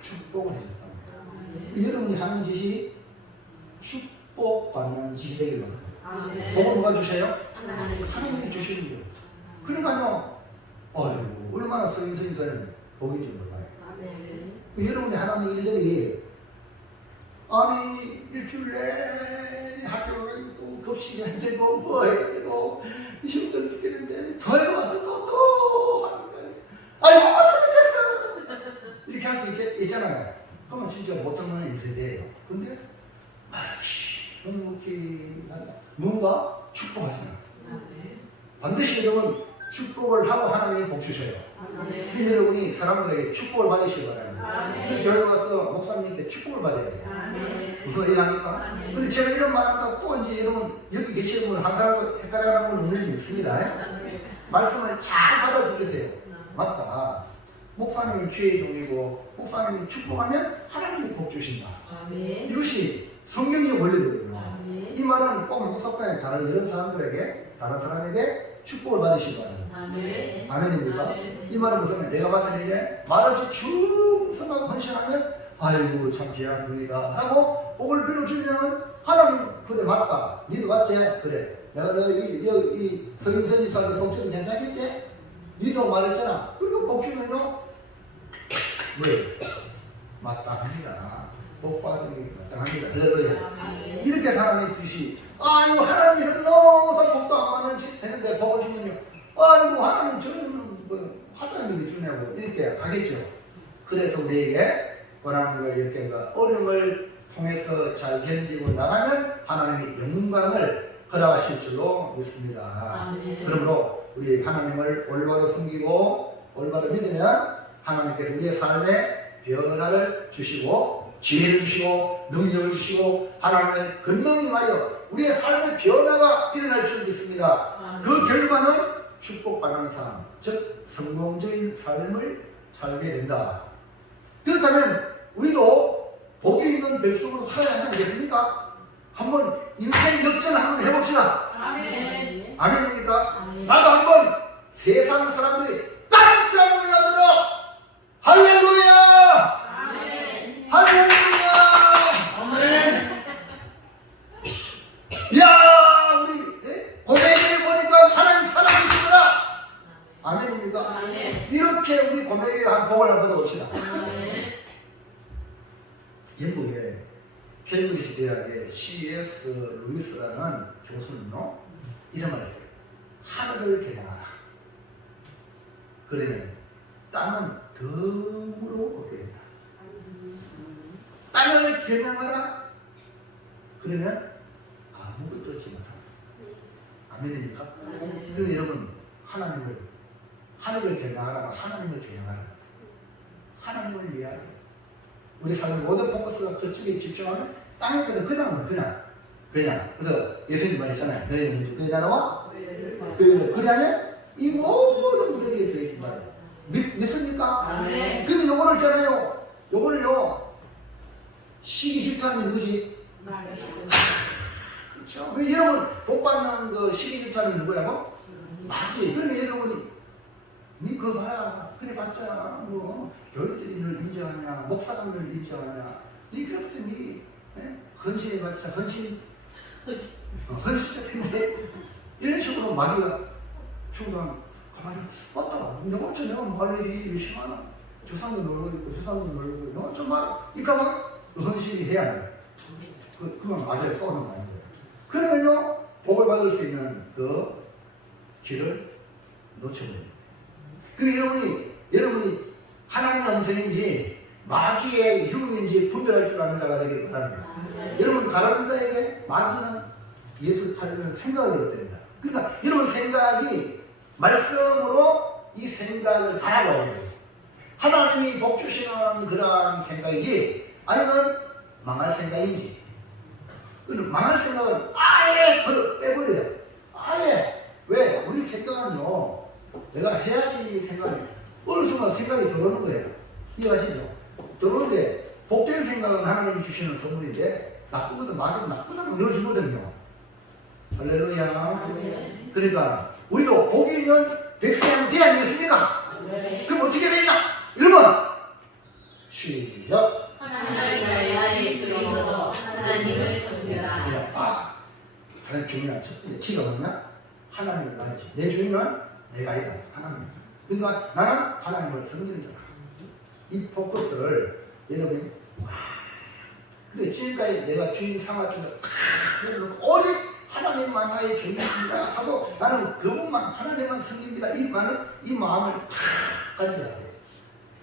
축복을 해줬습니다. 여러분이 하는 짓이 축복받는 짓이 되기를 바랍니다. 복은 누가 주셔요? 하나님이 주시는 거예요. 그러니까요. 아이고 얼마나 서인선이 복인지 몰라요. 여러분이 하나님 일들이 아니 일주일 내내 학교 가고 또 급식이 안 되고 뭐 해야 되고 힘들어 죽겠는데 더해 와서 또 하는 거니 아이고 어쩌겠어 이렇게 할 수 있잖아요. 그러면 진짜 못하면 인쇄돼요. 근데 말없이 묵묵히 한다. 누군가 축복하잖아. 반드시 여러분 축복을 하고 하나님이 복 주셔요. 그래서 여러분이 사람들에게 축복을 받으시기 바랍니다. 그래서 교회 가서 목사님께 축복을 받아야 돼요. 무슨 얘기합니까? 근데 제가 이런 말 한다고 또 이제 여러분 여기 계시는 분 한 사람도 헷갈려가는 분은 없는 있습니다. 말씀을 잘 받아들이세요. 맞다. 목사님이 주의 종이고 목사님이 축복하면 하나님이 복 주신다. 이것이 성경의 원리거든요. 이 말은 꼭 목사과에 다른 이런 사람들에게 다른 사람에게 축복을 받으시기 바랍니다. 아멘입니까? 이 말은 무슨 말? 내가 맡은 일에 말없이 충성하고 헌신하면 아이고 참 귀한 분이다 하고 복을 빌어주면 하나님 그래 맞다. 니도 맞지? 그래 내가 이 서인선 집사한테 복 주도 괜찮겠지? 니도 말했잖아. 그리고 복 주면요 왜? 마땅합니다. 복 받는 게 마땅합니다. 할렐루야. 이렇게 하나님 뜻이 아이고 하나님 흘러서 복도 안 받는 짓 했는데 복을 주면요 아이고 하나님 저는 뭐 하나님이 주냐고 이렇게 하겠죠. 그래서 우리에게 고난과 역경과 어려움을 통해서 잘 견디고 나가면 하나님이 영광을 허락하실 줄로 믿습니다. 그러므로 우리 하나님을 올바로 섬기고 올바로 믿으면 하나님께서 우리의 삶에 변화를 주시고 지혜를 주시고 능력을 주시고 하나님의 권능이 임하여 우리의 삶의 변화가 일어날 줄 믿습니다. 그 결과는 축복받는 삶, 즉 성공적인 삶을 살게 된다. 그렇다면 우리도 복이 있는 백성으로 살아야 하지 않겠습니까? 한번 인생 역전을 한번 해봅시다. 아멘. 아멘입니까? 나도 한번 세상 사람들이 깜짝 놀라도록 할렐루야! 아멘. 할렐루야! 아멘. 야, 우리 고백에 보니까 하나님 살아계시더라. 아멘입니까? 아멘. 이렇게 우리 고백에 한 복을 한번 받아봅시다. 영국의 캠브리지 대학의 C.S. 루이스라는 교수는요 이런 말을 했어요. 하늘을 겨냥하라. 그러면 땅은 덤으로 얻게 된다. 땅을 겨냥하라. 그러면 아무것도 얻지 못한다. 아멘입니까? 그럼 여러분 하늘을 겨냥하라. 하나님을 겨냥하라. 하나님을 위하여 우리 삶의 모든 포커스가 그쪽에 집중하면 땅에 있거든. 그냥. 그래서 예수님 말했잖아요. 너희는 먼저 그의 나라와 그리하면 이 모든 우리에게 되어있다. 믿습니까? 근데 요거를 있잖아요. 요거를요 시기 질투하는 누구지? 그렇죠. 왜 여러분 복 받는 그 시기 질투하는 누구라고? 마귀. 그러니까 여러분이 니 그거 봐라. 그래 봤자 뭐 교회들이 늘 인정하냐, 목사가 늘 인정하냐. 니 그래 봤자 니 헌신해봤자 헌신자 텐데 이런 식으로 마귀가 충동하면 가만히 왔다. 내가 어째 내가 뭐 할 일이 열심히 하나. 주상도 놀고 있고 주상도 놀고 있고 너 좀 말아. 이까만 헌신이 해야 돼. 그만 마귀를 쏘는 거 아니에요. 그러면요 복을 받을 수 있는 그 길을 놓쳐버려요. 그리고 여러분이 하나님의 음성인지 마귀의 유혹인지 분별할 줄 아는 자가 되길 바랍니다. 여러분 가라비다에게 마귀는 예수를 타려는 생각을 했답니다. 그러니까 여러분 생각이 말씀으로 이 생각을 바라보는 하나님이 복 주시는 그러한 생각이지 아니면 망할 생각인지. 망할 생각은 아예 빼버려요. 아예. 왜? 우리 생각은요 내가 해야지 생각이 어느 순간 생각이 들어오는 거예요. 이해하시죠? 들어오는데 복된 생각은 하나님이 주시는 선물인데 나쁘거든 마귀는 나쁘다고 넣어주거든요. 할렐루야. 그러니까 우리도 복이 있는 백성이 돼야 되겠습니까? 그럼 어떻게 되냐? 1번 시작. 하나님을 나의 주인으로 하나님을 섬기라. 가장 중요한 첫 번째 키가 뭐냐? 하나님을 나의 주인. 내 주인은 내가 아니다. 하나님. 그러니까 나는 하나님을 섬기는 자다. 이 포커스를 여러분이 그래 지금까지 내가 주인 삼았던 거 내려놓고 오직 하나님만 나의 주인입니다 하고 나는 그분만 하나님만 섬깁니다. 이 마음을 탁 가지고 가세요.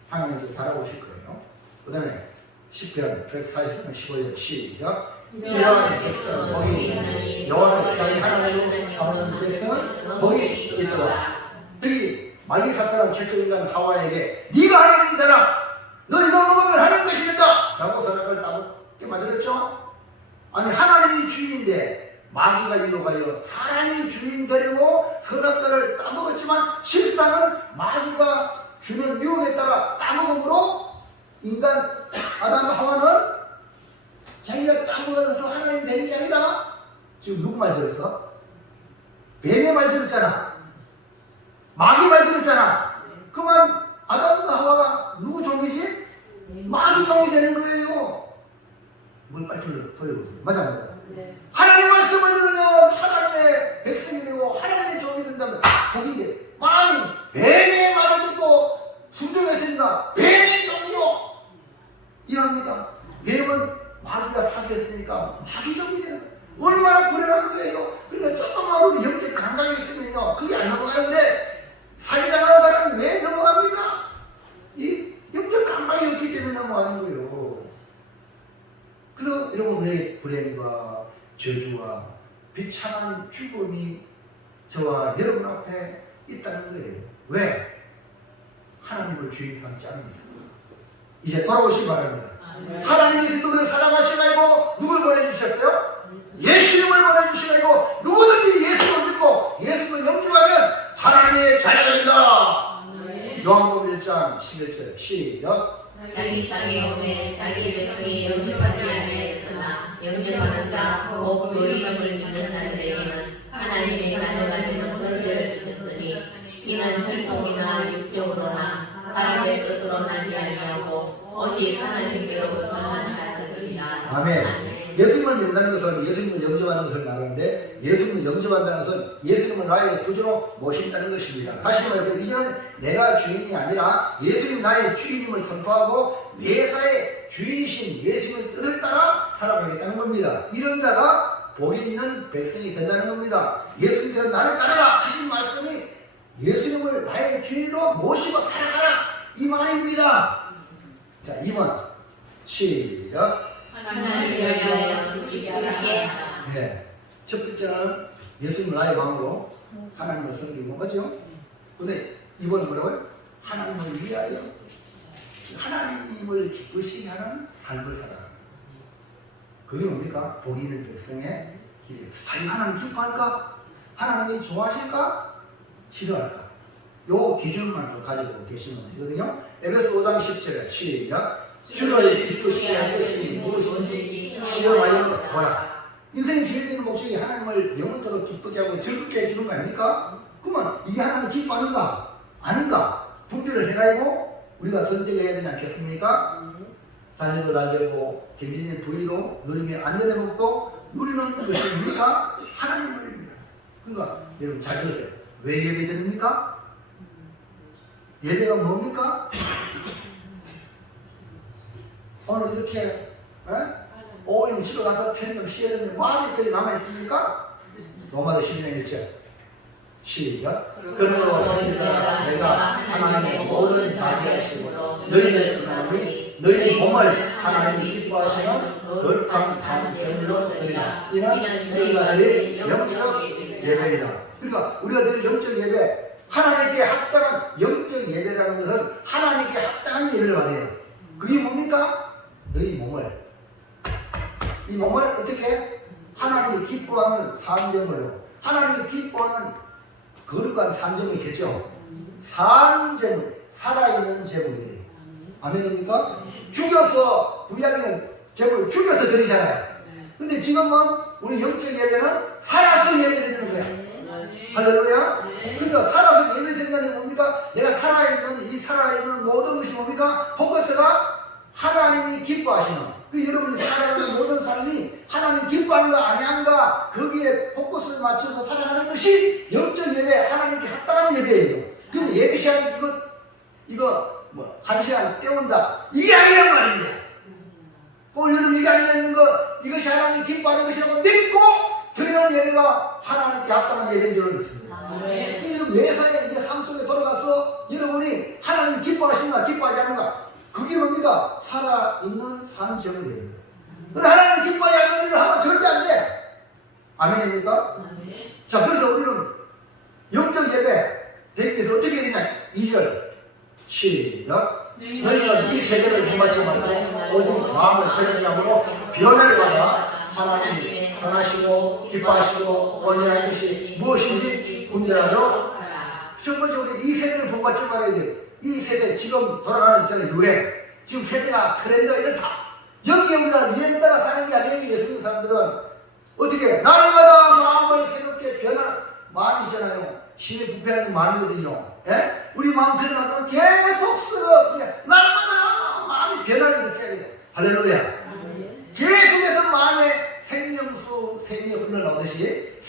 하나님도 달아오실 거예요. 그 다음에 10편 140편 15절 시작. 이러한 백성은 복이 있나니 여호와를 자기 하나님으로 삼는 백성은 복이 있도다. 특히 마귀 사탄은 최초 인간 하와에게 네가 하나님이다라. 너 이거 먹으면 하나님 것이 된다 라고 선악을 따먹게 만들었죠. 아니 하나님이 주인인데 마귀가 일로 가요 사람이 주인 되려고 선악과를 따먹었지만 실상은 마귀가 주는 유혹에 따라 따먹음으로 인간 아담과 하와는 자기가 따먹어서 하나님 되는 게 아니라 지금 누구 말 들었어? 뱀의 말 들었잖아. 마귀 말 들었잖아. 그만 아담과 하와가 누구 종이지? 마귀 종이 되는 거예요. 뭘 빨리 돌려보세요. 맞아. 네. 하나님 말씀을 들으면 하나님의 백성이 되고 하나님의 종이 된다면 복인데 많이 뱀의 말을 듣고 순종했으니까 뱀의 종이요. 이해합니까? 뱀은 마귀가 사주했으니까 마귀 종이 되는 거예요. 얼마나 불행한 거예요. 그러니까 조금만 우리 영적 감각이 있으면요 그게 안 넘어가는데 사기당하는 사람이 왜 넘어갑니까? 이 영적 감각이 없기 때문에 넘어가는 거예요. 그래서 여러분 왜 불행과 저주와 비참한 죽음이 저와 여러분 앞에 있다는 거예요. 왜? 하나님을 주인 삼지 않습니다. 이제 돌아오시기 바랍니다. 하나님이 우리를 사랑하시고 누굴 보내주셨어요? 예수님을 보내주시고 누구든지 예수를 믿고 예수를 영접하면 하나님의 자녀가 된다. 요한복음 1장 11절 시작. 자기 땅에 오매 자기 백성이 영접하지 아니하였으나 영접하는 자 곧 그 이름을 믿는 자들에게는 하나님의 자녀가 되는 선지를 주셨으니 이는 혈통이나 육적으로나 사람의 뜻으로 나지 아니하고 오직 하나님께로부터 난 자들이라. 아멘. 예수님을 믿는다는 것은 예수님을 영접하는 것을 말하는데 예수님을 영접한다는 것은 예수님을 나의 구주로 모신다는 것입니다. 다시 말해서 이제는 내가 주인이 아니라 예수님 나의 주인임을 선포하고 매사의 주인이신 예수님의 뜻을 따라 살아가겠다는 겁니다. 이런 자가 복이 있는 백성이 된다는 겁니다. 예수님께서 나를 따르라 하신 말씀이 예수님을 나의 주인으로 모시고 살아가라 이 말입니다. 자 2번 시작. 하나님을 위하여 죽이게 하라. 네. 첫 번째는 예수님을 나의 마음으로 하나님을 섬기는 거죠. 근데 이번은 뭐라고요? 하나님을 위하여 하나님을 기쁘시게 하는 삶을 살아라. 그게 뭡니까? 복 있는 백성의 길이에요. 하나님 기뻐할까? 하나님이 좋아하실까? 싫어할까? 요 기준만 좀 가지고 계시면 되거든요. 에베소 5장 10절에 시작. 주를 기쁘시게 할 것이 무엇인지 시험하여 보라. 인생의 주인 되는 목적이 하나님을 영원토록 기쁘게 하고 즐겁게 해주는 거 아닙니까? 그러면 이게 하나님 기뻐하는가? 아닌가 분별을 해가지고 우리가 선택해야 되지 않겠습니까? 자녀도 잘 되고 경제적인 부유도 누리며 안전의 복도 누리는 것이 뭡니까? 하나님을 위해. 그러니까 여러분 잘 들으세요. 왜 예배 드립니까? 예배가 뭡니까? 오늘 이렇게 오후에는 집에 가서 편히 쉬어야 되는데 마음이 거기 남아있습니까? 로마서 12장 1절 시작. 그러므로 형제들아 내가 하나님의 모든 자비하심으로 너희를 떠나노니 너희 몸을 하나님이 기뻐하시는 거룩한 산제물로 드리라. 이는 너희가 드릴 영적 예배이라. 그러니까 우리가 드릴 영적 예배, 하나님께 합당한 영적 예배라는 것은 하나님께 합당한 예배를 말해요. 그게 뭡니까? 너희 몸을, 이 몸을 어떻게 하나님이 기뻐하는 산제물로, 하나님이 기뻐하는 거룩한 산제물이겠죠. 산제물, 살아있는 제물이에요. 아멘입니까? 죽여서 부리하기는 제물을 죽여서 드리잖아요. 근데 지금은 우리 영적 예배는 살아서 예배 드리는 거야. 할렐루야. 그러니까 살아서 예배 드린다는 게 뭡니까? 내가 살아있는 이 살아있는 모든 것이 뭡니까? 포커스가 하나님이 기뻐하시는, 그 여러분이 살아가는 모든 삶이 하나님 기뻐하는가 아니한가 거기에 포커스를 맞춰서 살아가는 것이 영적 예배, 하나님께 합당한 예배예요. 그럼 예배 시간 이거 뭐 1시간 때운다 이게 아니란 말입니다. 오늘 여러분 이게 아니는 거, 이것이 하나님 기뻐하는 것이라고 믿고 드리는 예배가 하나님께 합당한 예배인 줄 믿습니다. 여러분 매사에 이제 삶 속에 돌아가서 여러분이 하나님 기뻐하시는가 기뻐하지 않는가, 그게 뭡니까? 살아있는 산제물이 되는 거예요. 그런데 하나님 기뻐하지 않는 일을 하면 절대 안 돼. 아멘입니까? 자, 그래서 우리는 영적 예배 되기 위해서 어떻게 해야 되냐? 2절 시작. 너희는 이 세대를 본받지 말고 오직 마음을 새롭게 함으로 변화를 받아 하나님이 선하시고 기뻐하시고 온전한 것이 무엇인지 분별하도록. 첫 번째, 우리 이 세대를 본받지 말아야 돼. 이 세대, 지금 돌아가는 있잖아요, 유행. 지금 세대가 트렌드가 이렇다. 여기에 우리가 유행 따라 사는 게 아니에요. 예수님 사람들은 어떻게 날마다 마음을 새롭게 변할 마음이잖아요. 심히 부패하는 마음이거든요. 예? 우리 마음 변화하면 계속 스스로 날마다 마음이 변화를 이렇게 해야 돼요. 할렐루야. 계속해서 마음에 생명수, 생명이 흘러나오듯이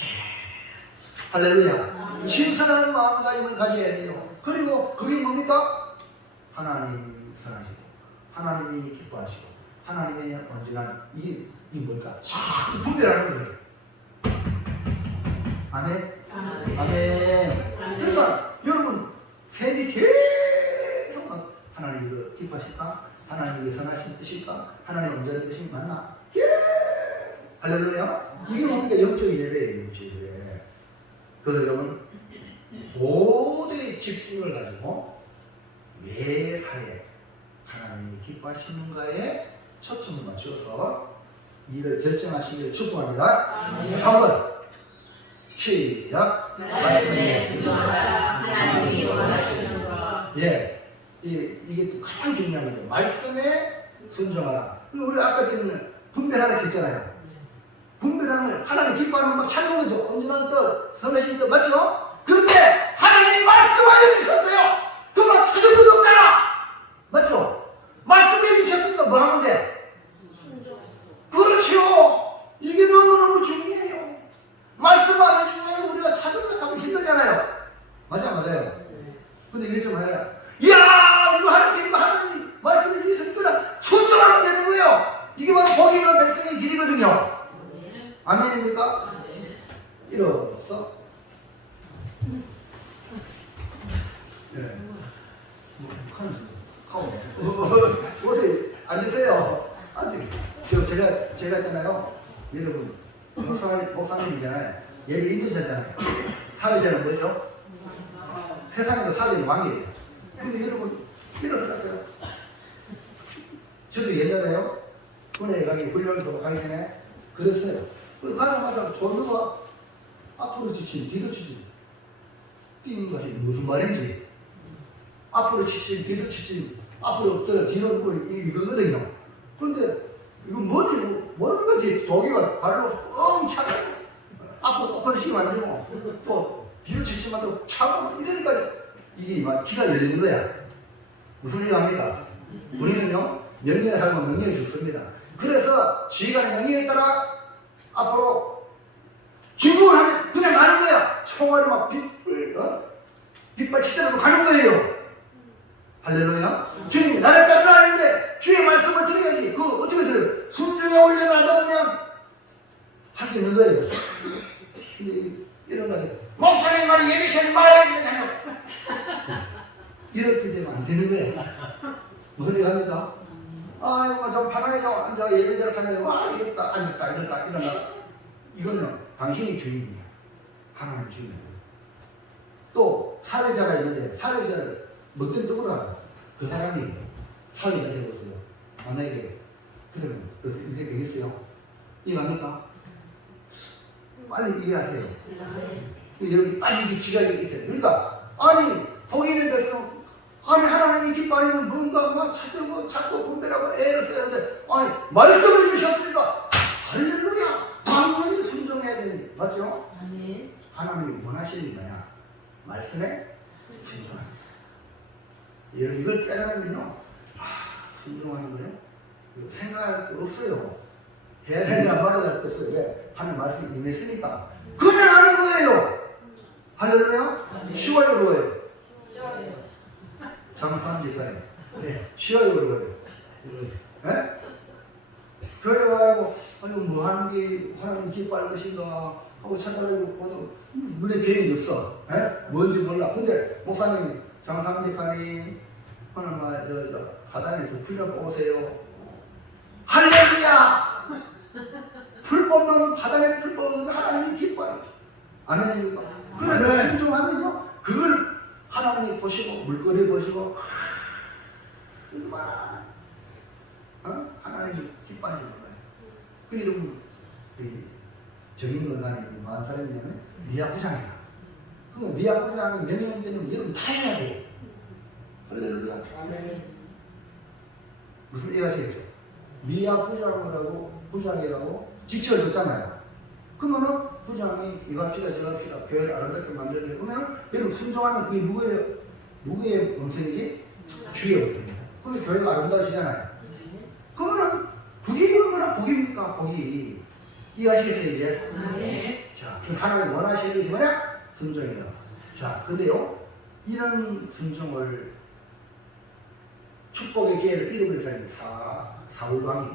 할렐루야. 신선한 마음가짐을 가져야 돼요. 그리고 그게 뭡니까? 하나님 선하시고 하나님이 기뻐하시고 하나님의 온전한 이 뭘까? 자꾸 분별하는 거예요. 아멘. 아멘. 그러니까 여러분 삶이 계속 하나님이 이걸 기뻐하실까? 하나님이 선하신 뜻일까? 하나님 온전한 뜻이 맞나? 할렐루야. 이게 뭡니까? 영적 예배예요. 영적 예배. 그래서 여러분 고대의 집중을 가지고 매사에 하나님이 기뻐하시는가에 초점을 맞추어서 이를 결정하시기를 축복합니다. 3번 시작. 말씀에 순종하라. 하나님이 원하시는 것. 예, 이게 또 가장 중요한 건데 말씀에 순종하라. 그리고 우리 아까 전에 분별하라 했잖아요. 분별하는 하나님 기뻐하는 막 찬양하는 거죠. 온전한 뜻, 선하신 뜻 맞죠? 그런데 하나님이 말씀하여 주셨어요. 그만 찾을 것도 없잖아. 맞죠? 말씀해 주셨으니까 뭐 하면 돼? 그렇죠. 이게 너무너무 중요해요. 말씀 안 해주면 우리가 찾으려고 하면 힘들잖아요. 맞아요. 근데 이게 좀 말이야. 이야, 이거 하나님이 말씀해 주셨으니까 순종하면 되는 거예요. 이게 바로 복이 있는 백성의 길이거든요. 아멘입니까? 일어서. 네. 오세요. 앉으세요. 아직 제가 있잖아요. 여러분 목사님이잖아요. 예배 인도자잖아요. 사회자는 뭐죠? 세상에도 사회는 왕이에요. 근데 여러분 일어서라고요. 저도 옛날에요. 군에 훈련소 가기 전에 그랬어요. 가자마자 조교가 앞으로 지침 뒤로 치침 뛰는 것이 무슨 말인지, 앞으로 치침 뒤로 치침 앞으로 엎드려 뒤로 누워 이거거든요. 그런데 이거 뭐지 모르는 거지. 조교가 발로 뻥 차고 앞으로 똑바로 치게 만들고 또 뒤로 치침하고 차고 이러니까 이게 막 귀가 열리는 거야. 무슨 얘기 합니까? 군인은요, 명령에 살고 명령에 죽습니다. 그래서 지휘관의 명령에 따라 앞으로 진국을 하면 그냥 가는 거야. 총알이 막 빗발치더라도 가는 거예요. 할렐루야. 주님이 나를 따르라 하는데 주의 말씀을 들어야지. 그거 어떻게 들어요? 순종에 올려면 하다 보면 할 수 있는 거예요. 근데 이런 거지. 목사님 말이 예비시하지 말아야 되냐고. 이렇게 되면 안 되는 거야. 무슨 얘기 합니까? 아이고, 저 편하게 앉아 예배대로 가냐. 와, 이랬다, 앉았다, 이랬다, 일어나라. 이거는 당신이 주인이야. 하나님 주인이야. 또 사회자가 있는데 사회자를 멋대로 떠보라. 그 사람이 사회자 되어보세요. 만약에 그러면 그래서 인생 되겠어요? 이해합니까? 빨리 이해하세요. 여러분이 빨리 이 지각이 있어요. 그러니까 아니 복이 있는 백성 아니 하나님이 기뻐하면 뭔가 막 찾고 분별하고 애를 써야 돼. 아니 말씀을 주셨으니까 할렐루야 당연히 순종해야 됩니다. 맞죠? 아멘. 하나님이 원하시는 거냐? 말씀에 순종합니다. 여러분 이걸 깨달으면요, 순종하는 거예요? 생각할 거 없어요. 해야 되냐 말아야 될 거 없어요. 왜? 하나님 말씀이 임했으니까 그냥 하는 거예요. 할렐루야? 쉬워요, 어려워요? 쉬워요. 장사하는 집사님, 네. 쉬워요, 어려워요? 예? 교회 가고 아이고 뭐 하는 게 하나님 기뻐할 것인가 하고 찾아가지고 보도 눈에 뵈는 게 없어. 예? 뭔지 몰라. 근데 목사님, 장사하는 집사님 하나님 저 사단에 좀 풀려 뽑으세요. 할렐루야! 풀 뽑는 바닥에 풀 뽑으면 하나님이 기뻐요. 아멘입니까? 그러면 순종하면요, 그걸 하나님이 보시고 물거리 보시고 얼마나 하나님이 기뻐하는 거예요. 그 이름 정인건사님 뭐한 사람이냐면 미야부장이다. 그러면 미야부장이 명령 되면 여러분 다 해야 돼요. 할렐루야. 무슨 이해하시겠죠? 미야부장이라고 부장이라고 지체를 줬잖아요. 그러면은 부장이 이거 합시다 저거 합시다 교회를 아름답게 만들게 그러면은 여러분 순종하면 그게 누구의 음성이지? 주의 음성이에요. 그러면 교회가 아름다워지잖아요. 그러면은 그게 얼마나 복입니까? 복이. 이해하시겠어요 이제? 네. 자, 그 하나님 원하시는 것이 뭐냐? 순종이다. 자, 근데요 이런 순종을 축복의 기회를 잃어버린 사람이 사울왕이.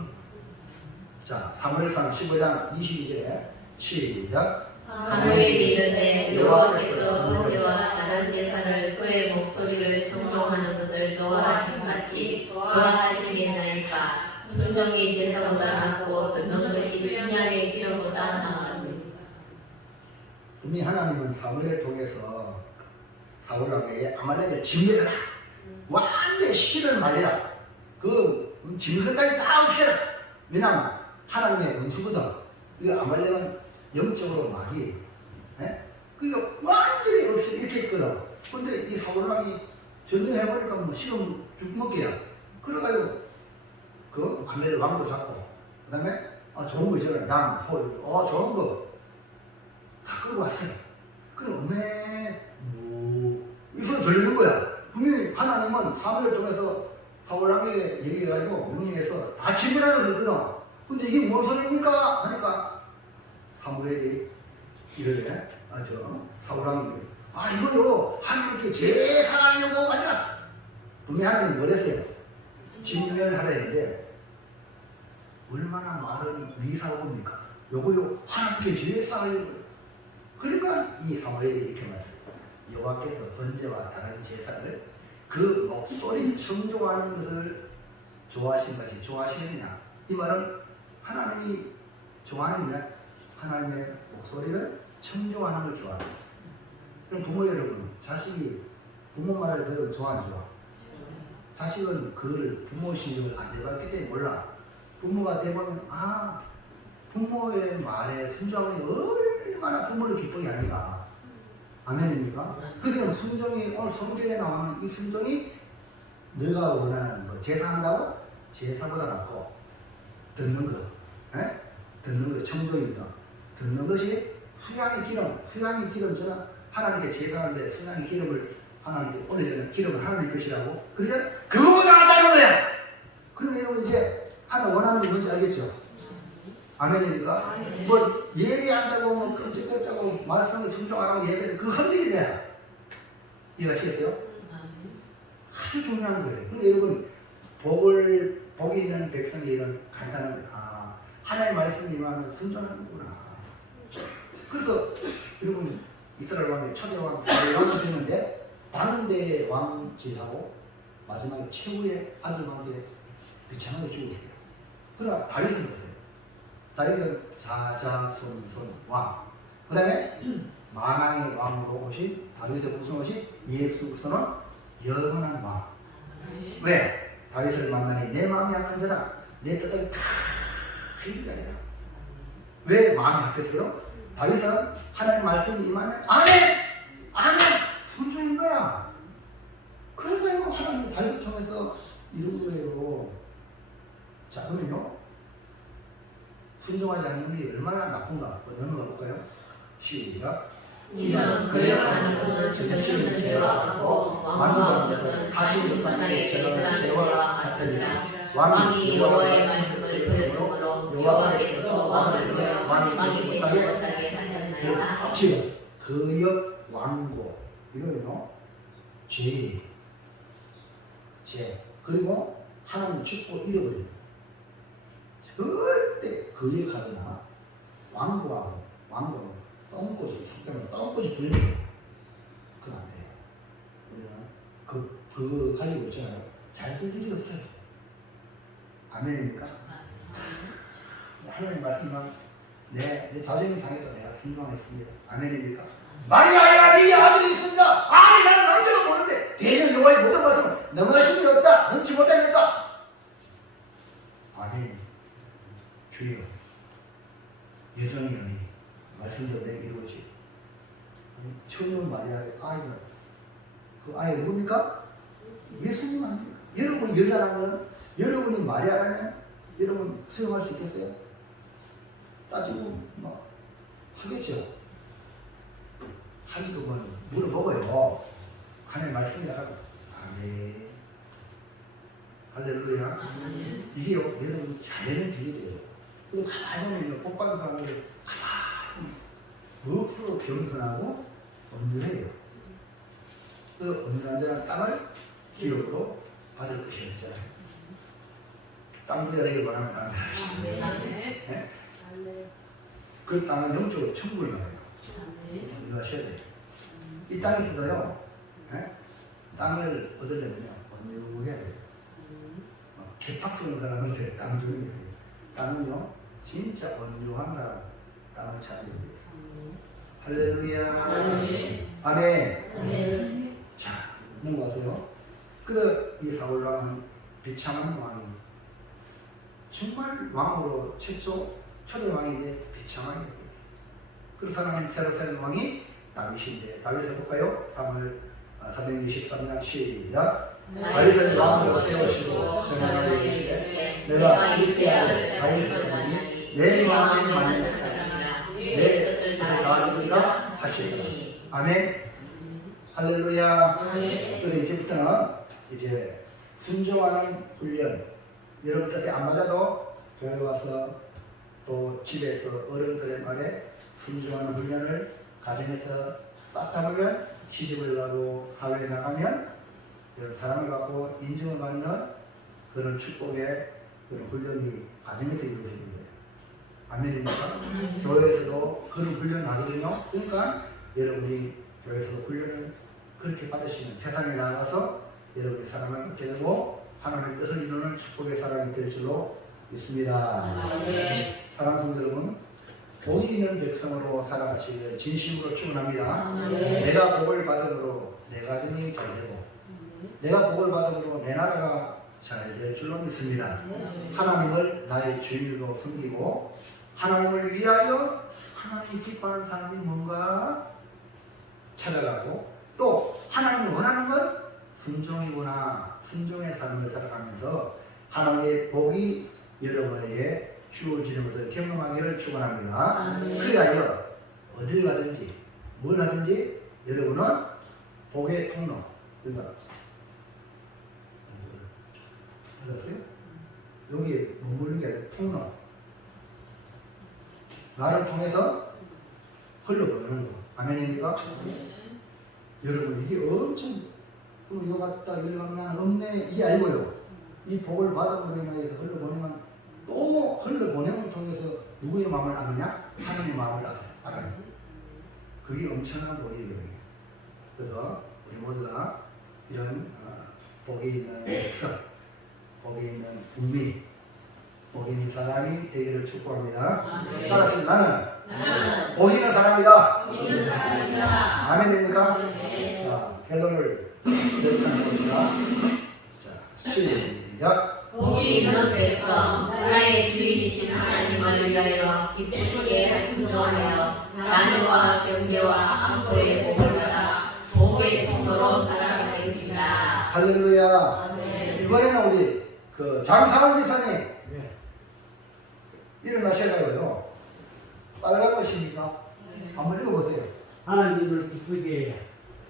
자, 사무엘상 15장 22절에 시작. 사무엘이 이르되 여호와께서 노래와 다른 제사를 그의 목소리를 청종하는 것을 좋아하심같이 좋아하시겠나이까. 순종이 제사보다 낫고 듣는 것이 순양의 기름보다 나으니. 분명히 하나님은 사무엘을 통해서 사울왕에게 아말렉을 진멸해라. 완전히 시를 말리라. 그 짐승까지 다 없애라. 왜냐하면 하나님의 원수거든. 이 아말렉은 영적으로 마귀예요. 그러니까 완전히 없애 이렇게 했거든. 근데 이 사울왕이 전쟁해보니까 뭐 시금 죽먹기야. 그래가지고 그 아말렉 왕도 잡고 그 다음에 좋은 거 있잖아. 양, 소, 좋은 거 다 끌고 왔어요. 그럼 이 소리 들리는 거야. 분명히 하나님은 사무엘 통해서 사울왕에게 얘기해가지고 명령해서 다 진멸하라고 그랬거든. 근데 이게 뭔 소리입니까? 하니까 사무엘이 이러네. 사울왕이 이거요 하나님께 제사하려고 가자. 분명히 하나님이 뭐랬어요? 진멸하라 했는데 얼마나 많은 위사옵니까? 요거요 하나님께 제사하려고. 그러니까 이 사무엘이 이렇게 말해요. 여호와께서 번제와 다른 제사를 그 목소리 청종하는 것을 좋아하신 것이 좋아하시느냐? 이 말은 하나님이 좋아하느냐? 하나님의 목소리를 청종하는 걸 좋아합니다. 그럼 부모 여러분, 자식이 부모 말을 들으면 좋아 안 좋아? 자식은 그거를 부모 신경을 안 해봤기 때문에 몰라. 부모가 되면 부모의 말에 순종하는 게 얼마나 부모를 기쁘게 하는가. 아멘입니까? 그들은 순종이 오늘 성경에 나오는 이 순종이 너가 원하는 거 제사한다고 제사보다 낫고 듣는 거, 듣는 거 청종입니다. 듣는 것이 수양의 기름 저는 하나님께 제사하는데 수양의 기름을 하나님께 오래전에 기름은 하나님 것이라고. 그러니까 그거보다 낫다는 거야. 그러면 여러분 이제 하나 원하는 게 뭔지 알겠죠? 아멘입니까? 뭐 예배한다고 뭐 끔찍했다고 말씀을 순종하라고 예배를 그 흔들리냐? 이해하시겠어요? 아주 중요한 거예요. 근데 여러분 복이 있는 백성이 이런 간단한 거예요. 아, 하나님의 말씀이 임하면 순종하는구나. 그래서 여러분 이스라엘 왕이 초대 왕, 4대 왕이 되는데 다른 데의 왕제하고 마지막에 최후의 아들 왕에 비참하게 죽었어요. 그러나 다윗은 어떠세요? 다윗은 자자손손 왕. 그 다음에 만왕의 왕으로 오신 다윗의 후손 오신 예수 그리스도는 영원한 왕. 왜? 다윗을 만나니 내 마음이 약한자라 내 뜻을 다 이루게. 왜 마음이 약했어요? 다윗은 하나님 말씀이 임하면 아멘 순종인 거야. 그러니까 하나님 다윗을 통해서 이룬 거예요. 자, 그러면요 순종하지 않는 게 얼마나 나쁜가 넘어가 볼까요? 시작. 이는 거역하는 것은 전적인 죄와 같고 왕 가운데서 사실로 사실의 죄는 죄와 같으리라. 왕이 여호와의 말씀을 들었으므로 여호와께서도 왕을 위하여 왕이 되지 못하게 하셨나이다. 지금 거역 왕고 이거는요 죄 그리고 하나님 축복 잃어버립니다. 절대 거역하거나 왕고하고 왕고는 똥꼬지 속담으로 똥꼬지 부리는 거예요. 그건 안 돼요. 우리는 그거 가지고 있잖아요. 잘 될 일이 없어요. 아멘입니까? 하나님 말씀만 내 자존심 상해도 내가 순종했습니다. 아멘입니까? 마리아야 네 아들이 있습니다. 아니 나는 남자가 보는데 대전 여호와의 모든 말씀은 능하심이 없다. 능치 못합니까? 아멘. 주여 여정이 언니 말씀대로 내게 이루어지. 처녀 마리아의 아이가 그 아이 누굽니까? 예수님 아닙니까? 여러분 여자라면 여러분이 마리아라면 여러분 수용할 수 있겠어요? 따지고 뭐 하겠죠. 하기도 뭐 물어보고요. 하나님 말씀이라 하고 아멘 할렐루야. 이게 여러분 잘되는 비밀이에요. 근데 가만히 보면 복 받은 사람들 가만히 억수로 겸손하고 온유해요. 그 온유한 땅을 기업으로 받을 것이 없잖아요. 땅 부자 되길 원하면 안 되지. 네? 그 땅은 영적으로 천국을 말해요. 온유하셔야 돼요. 이 땅에서도요, 네? 땅을 얻으려면요, 온유해야 돼요. 개팍 쏘는 사람한테 땅 주는 게 아니에요. 땅은요, 진짜 온유한 나라 땅을 찾으면 돼요. 할렐루야. 아멘. 자, 넘어가세요. 이 사울왕은 비참한 왕이 정말 왕으로 초대 왕인데 비참하게 됐어요. 그래서 하나님 새로 세운 왕이 다윗인데 다윗을 볼까요? 사무엘 423장 시작. 다윗을 왕으로 세우시고 전하여 이르시되 내가 이새의 아들 다윗을 보니 내 마음에 맞는 사람이라 내 뜻을 다 이루리라 하시더라. 아멘. 할렐루야. 그래서 이제부터는 이제 순종하는 훈련. 여러분 뜻에 안 맞아도 교회 와서 또 집에서 어른들의 말에 순종하는 훈련을 가정에서 쌓다보면 시집을 가고 사회에 나가면 여러 사람을 갖고 인정을 받는 그런 축복의 그런 훈련이 가정에서 이루어지는 거예요. 아멘입니까? 교회에서도 그런 훈련을 하거든요. 그러니까 여러분이 교회에서 훈련을 그렇게 받으시면 세상에 나가서 여러분이 사랑을 받게 되고 하나님의 뜻을 이루는 축복의 사람이 될 줄로 믿습니다. 사랑하는 성도 여러분, 복이 있는 백성으로 살아가시길 진심으로 축원합니다. 내가 복을 받음으로 내 가정이 잘 되고 내가 복을 받음으로 내 나라가 잘 될 줄로 믿습니다. 하나님을 나의 주인으로 섬기고 하나님을 위하여 하나님이 기뻐하는 사람이 뭔가 찾아가고 또 하나님이 원하는 건 순종이구나. 순종의 삶을 살아가면서 하나님의 복이 여러분에게 주어지는 것을 경험하기를 축원합니다. 그리하여 어딜 가든지 뭘 하든지 여러분은 복의 통로, 그러니까 알았어요? 여기 머무르는 게 아니라 통로. 나를 통해서 흘러보내는 거. 아멘입니까? 여러분 이게 엄청 요 같다 이러면 없네 이 알고요. 이 복을 받아보내면 해서 흘러보내면 또 흘러보내는 통해서 누구의 마음을 아느냐? 하나님의 마음을 알아요. 그게 엄청난 복이거든요. 그래서 우리 모두 다 이런 복이 있는 백성, 복이 있는 국민, 복이 있는 사람이 되기를 축복합니다. 따라서 나는 복이 있는 사람이다. 아멘입니까? 자, 결론을 기록하는 겁니다. 자, 시작. 복이 있는 백성 나라의 주인이신 하나님을 위하여 기쁘시게 순종하여 자녀와 경제와 안보의 복을 받아 복의 통로로 살아가겠습니다. 할렐루야. 이번에는 우리 그 장사원 집사님 일어나셔가지고요. 빨간 것입니까? 한번 읽어보세요. 하나님을 기쁘게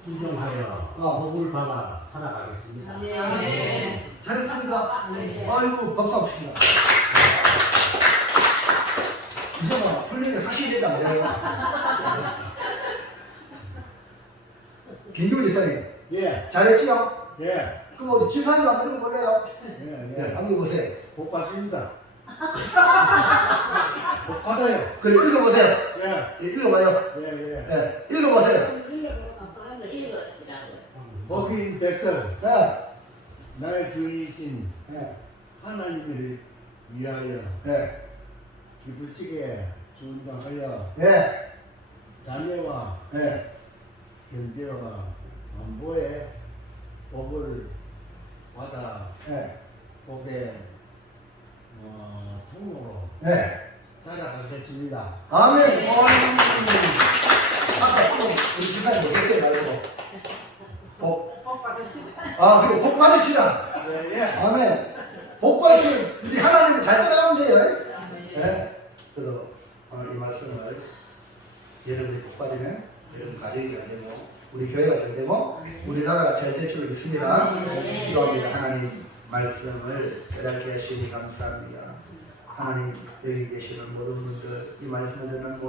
순종하여 복을 받아 살아가겠습니다. 아멘. 잘했습니까? 아이고 박수 한번 칩니다. 이제 뭐 훈련을 하셔야 된다 말이에요. 김규민 집사님 예, 잘했지요? 예, 그럼 우리 집사님 한번 읽어볼래요? 예, 네, 예. 한번 보세요. 복 받습니다. 복 받아요. 그래 읽어보세요. 예, 예, 읽어봐요. 예, 예. 네, 읽어보세요. 복인 백성 네, 나의 주인이신 네, 하나님을 위하여 네, 기쁘시게 순종하여 네, 자녀와 네. 경제와 안보의 복을 받아 네, 복의 통로로 네. 살아가겠습니다. 아멘. 아까 조금 우리 집사님 못했어요 말고 복. 아 그리고 복 받읍시다. 예, 예. 아멘. 복 받으면 우리 하나님을 잘 따라가면 돼요. 네. 그래서 오늘 이 말씀을 여러분이 복 받으면 여러분 가정이 잘 되고 우리 교회가 잘 되고 우리나라가 잘 될 줄 믿습니다. 기도합니다. 하나님 말씀을 깨닫게 하시니 감사합니다. 하나님 여기 계시는 모든 분들 이 말씀을 듣는